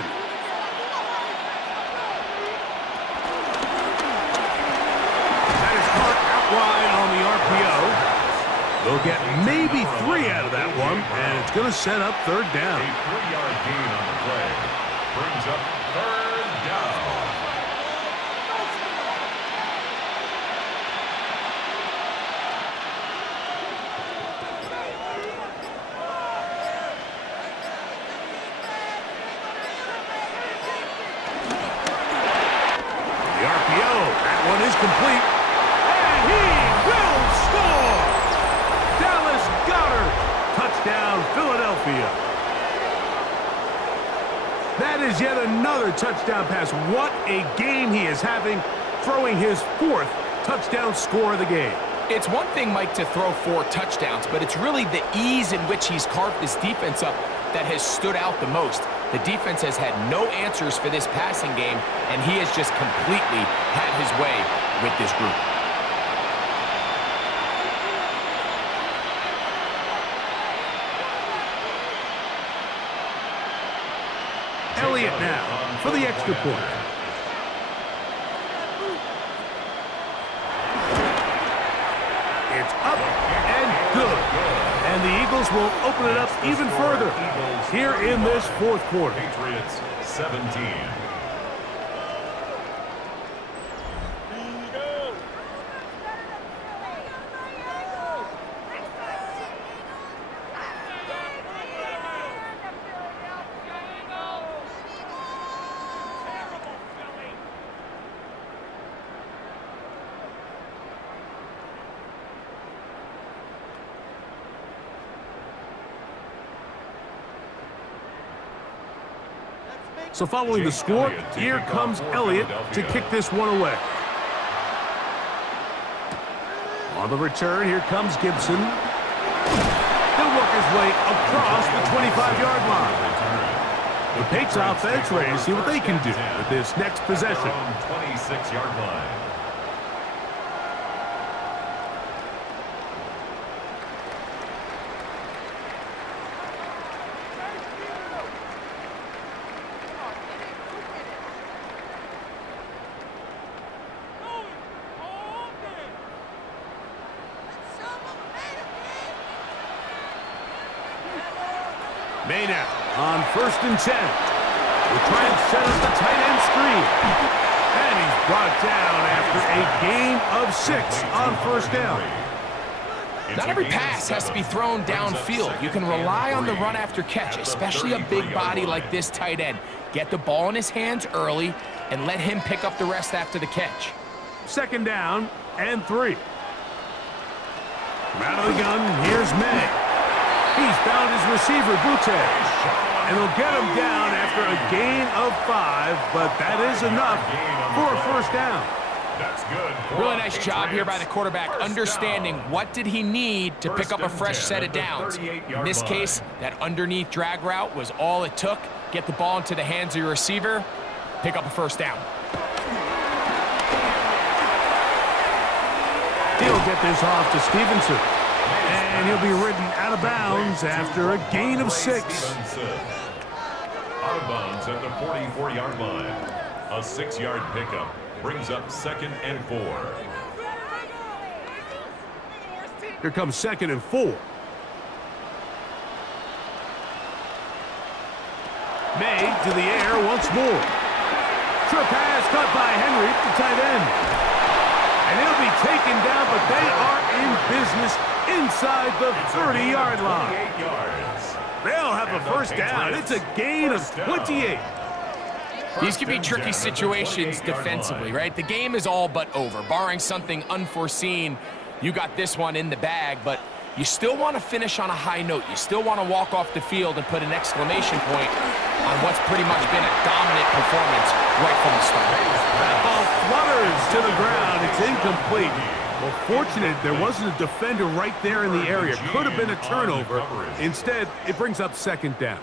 That is caught out wide on the RPO. They'll get maybe 3 out of that one, and it's going to set up 3rd down. A 3-yard gain on the play brings up 3rd down. Complete, and he will score! Dallas Goedert, touchdown Philadelphia. That is yet another touchdown pass. What a game he is having, throwing his 4th touchdown score of the game. It's one thing, Mike, to throw 4 touchdowns, but it's really the ease in which he's carved this defense up that has stood out the most. The defense has had no answers for this passing game, and he has just completely had his way with this group. Elliott now for the extra point. It's up and good. And the Eagles will open it up even further here in this 4th quarter. Patriots 17. So following the score, here comes Elliott to kick this one away. On the return, here comes Gibson. He'll work his way across the 25-yard line. The Patriots offense ready to see what they can do with this next possession. 26-yard line. May now on 1st and 10. We'll try and set up the tight end screen. And he's brought down after a gain of 6 on 1st down. Not every pass has to be thrown downfield. You can rely on the run after catch, especially a big body like this tight end. Get the ball in his hands early and let him pick up the rest after the catch. 2nd down and 3. From out of the gun, here's May. He's found his receiver, Butte. And he'll get him down after a gain of 5, but that is enough for a 1st down. That's good. Really nice job here by the quarterback, understanding what did he need to pick up a fresh set of downs. In this case, that underneath drag route was all it took. Get the ball into the hands of your receiver, pick up a 1st down. He'll get this off to Stevenson. And he'll be ridden out of bounds after a gain of 6. Out of bounds at the 44-yard line. A 6-yard pickup brings up 2nd and 4. Here comes 2nd and 4. May to the air once more. Short pass caught by Henry, the tight end. And he'll be taken down, but they are in business inside the 30-yard line. They'll have a 1st down. It's a gain of 28. These can be tricky situations defensively, right? The game is all but over. Barring something unforeseen, you got this one in the bag, but you still want to finish on a high note. You still want to walk off the field and put an exclamation point on what's pretty much been a dominant performance right from the start. That ball flutters to the ground. It's incomplete. Well, fortunate there wasn't a defender right there in the area. Could have been a turnover. Instead, it brings up 2nd down.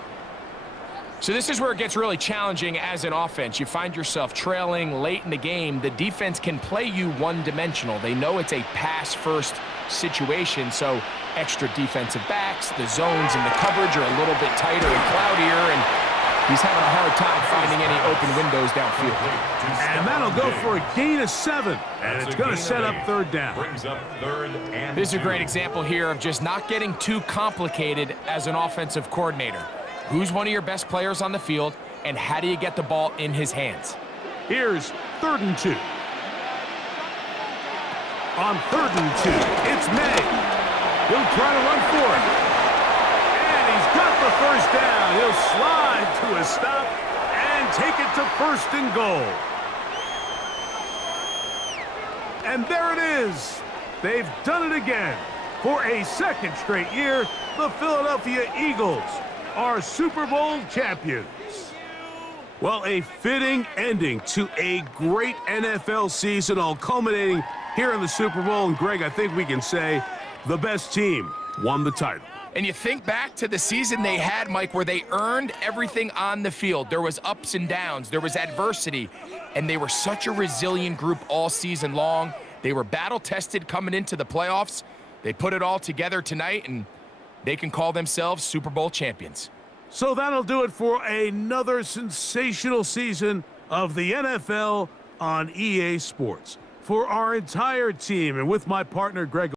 So this is where it gets really challenging as an offense. You find yourself trailing late in the game. The defense can play you one-dimensional. They know it's a pass-first situation, so extra defensive backs, the zones and the coverage are a little bit tighter and cloudier, and he's having a hard time finding any open windows downfield. And that'll go for a gain of 7, and it's going to set up 3rd down. This is a great example here of just not getting too complicated as an offensive coordinator. Who's one of your best players on the field, and how do you get the ball in his hands? Here's 3rd and 2. On 3rd and 2, it's May. He'll try to run for it. And he's got the 1st down. He'll slide to a stop and take it to 1st and goal. And there it is. They've done it again. For a 2nd straight year, the Philadelphia Eagles are Super Bowl champions. Well, a fitting ending to a great NFL season, all culminating here in the Super Bowl. And Greg, I think we can say the best team won the title. And you think back to the season they had, Mike, where they earned everything on the field. There was ups and downs. There was adversity. And they were such a resilient group all season long. They were battle-tested coming into the playoffs. They put it all together tonight, and they can call themselves Super Bowl champions. So that'll do it for another sensational season of the NFL on EA Sports. For our entire team and with my partner, Greg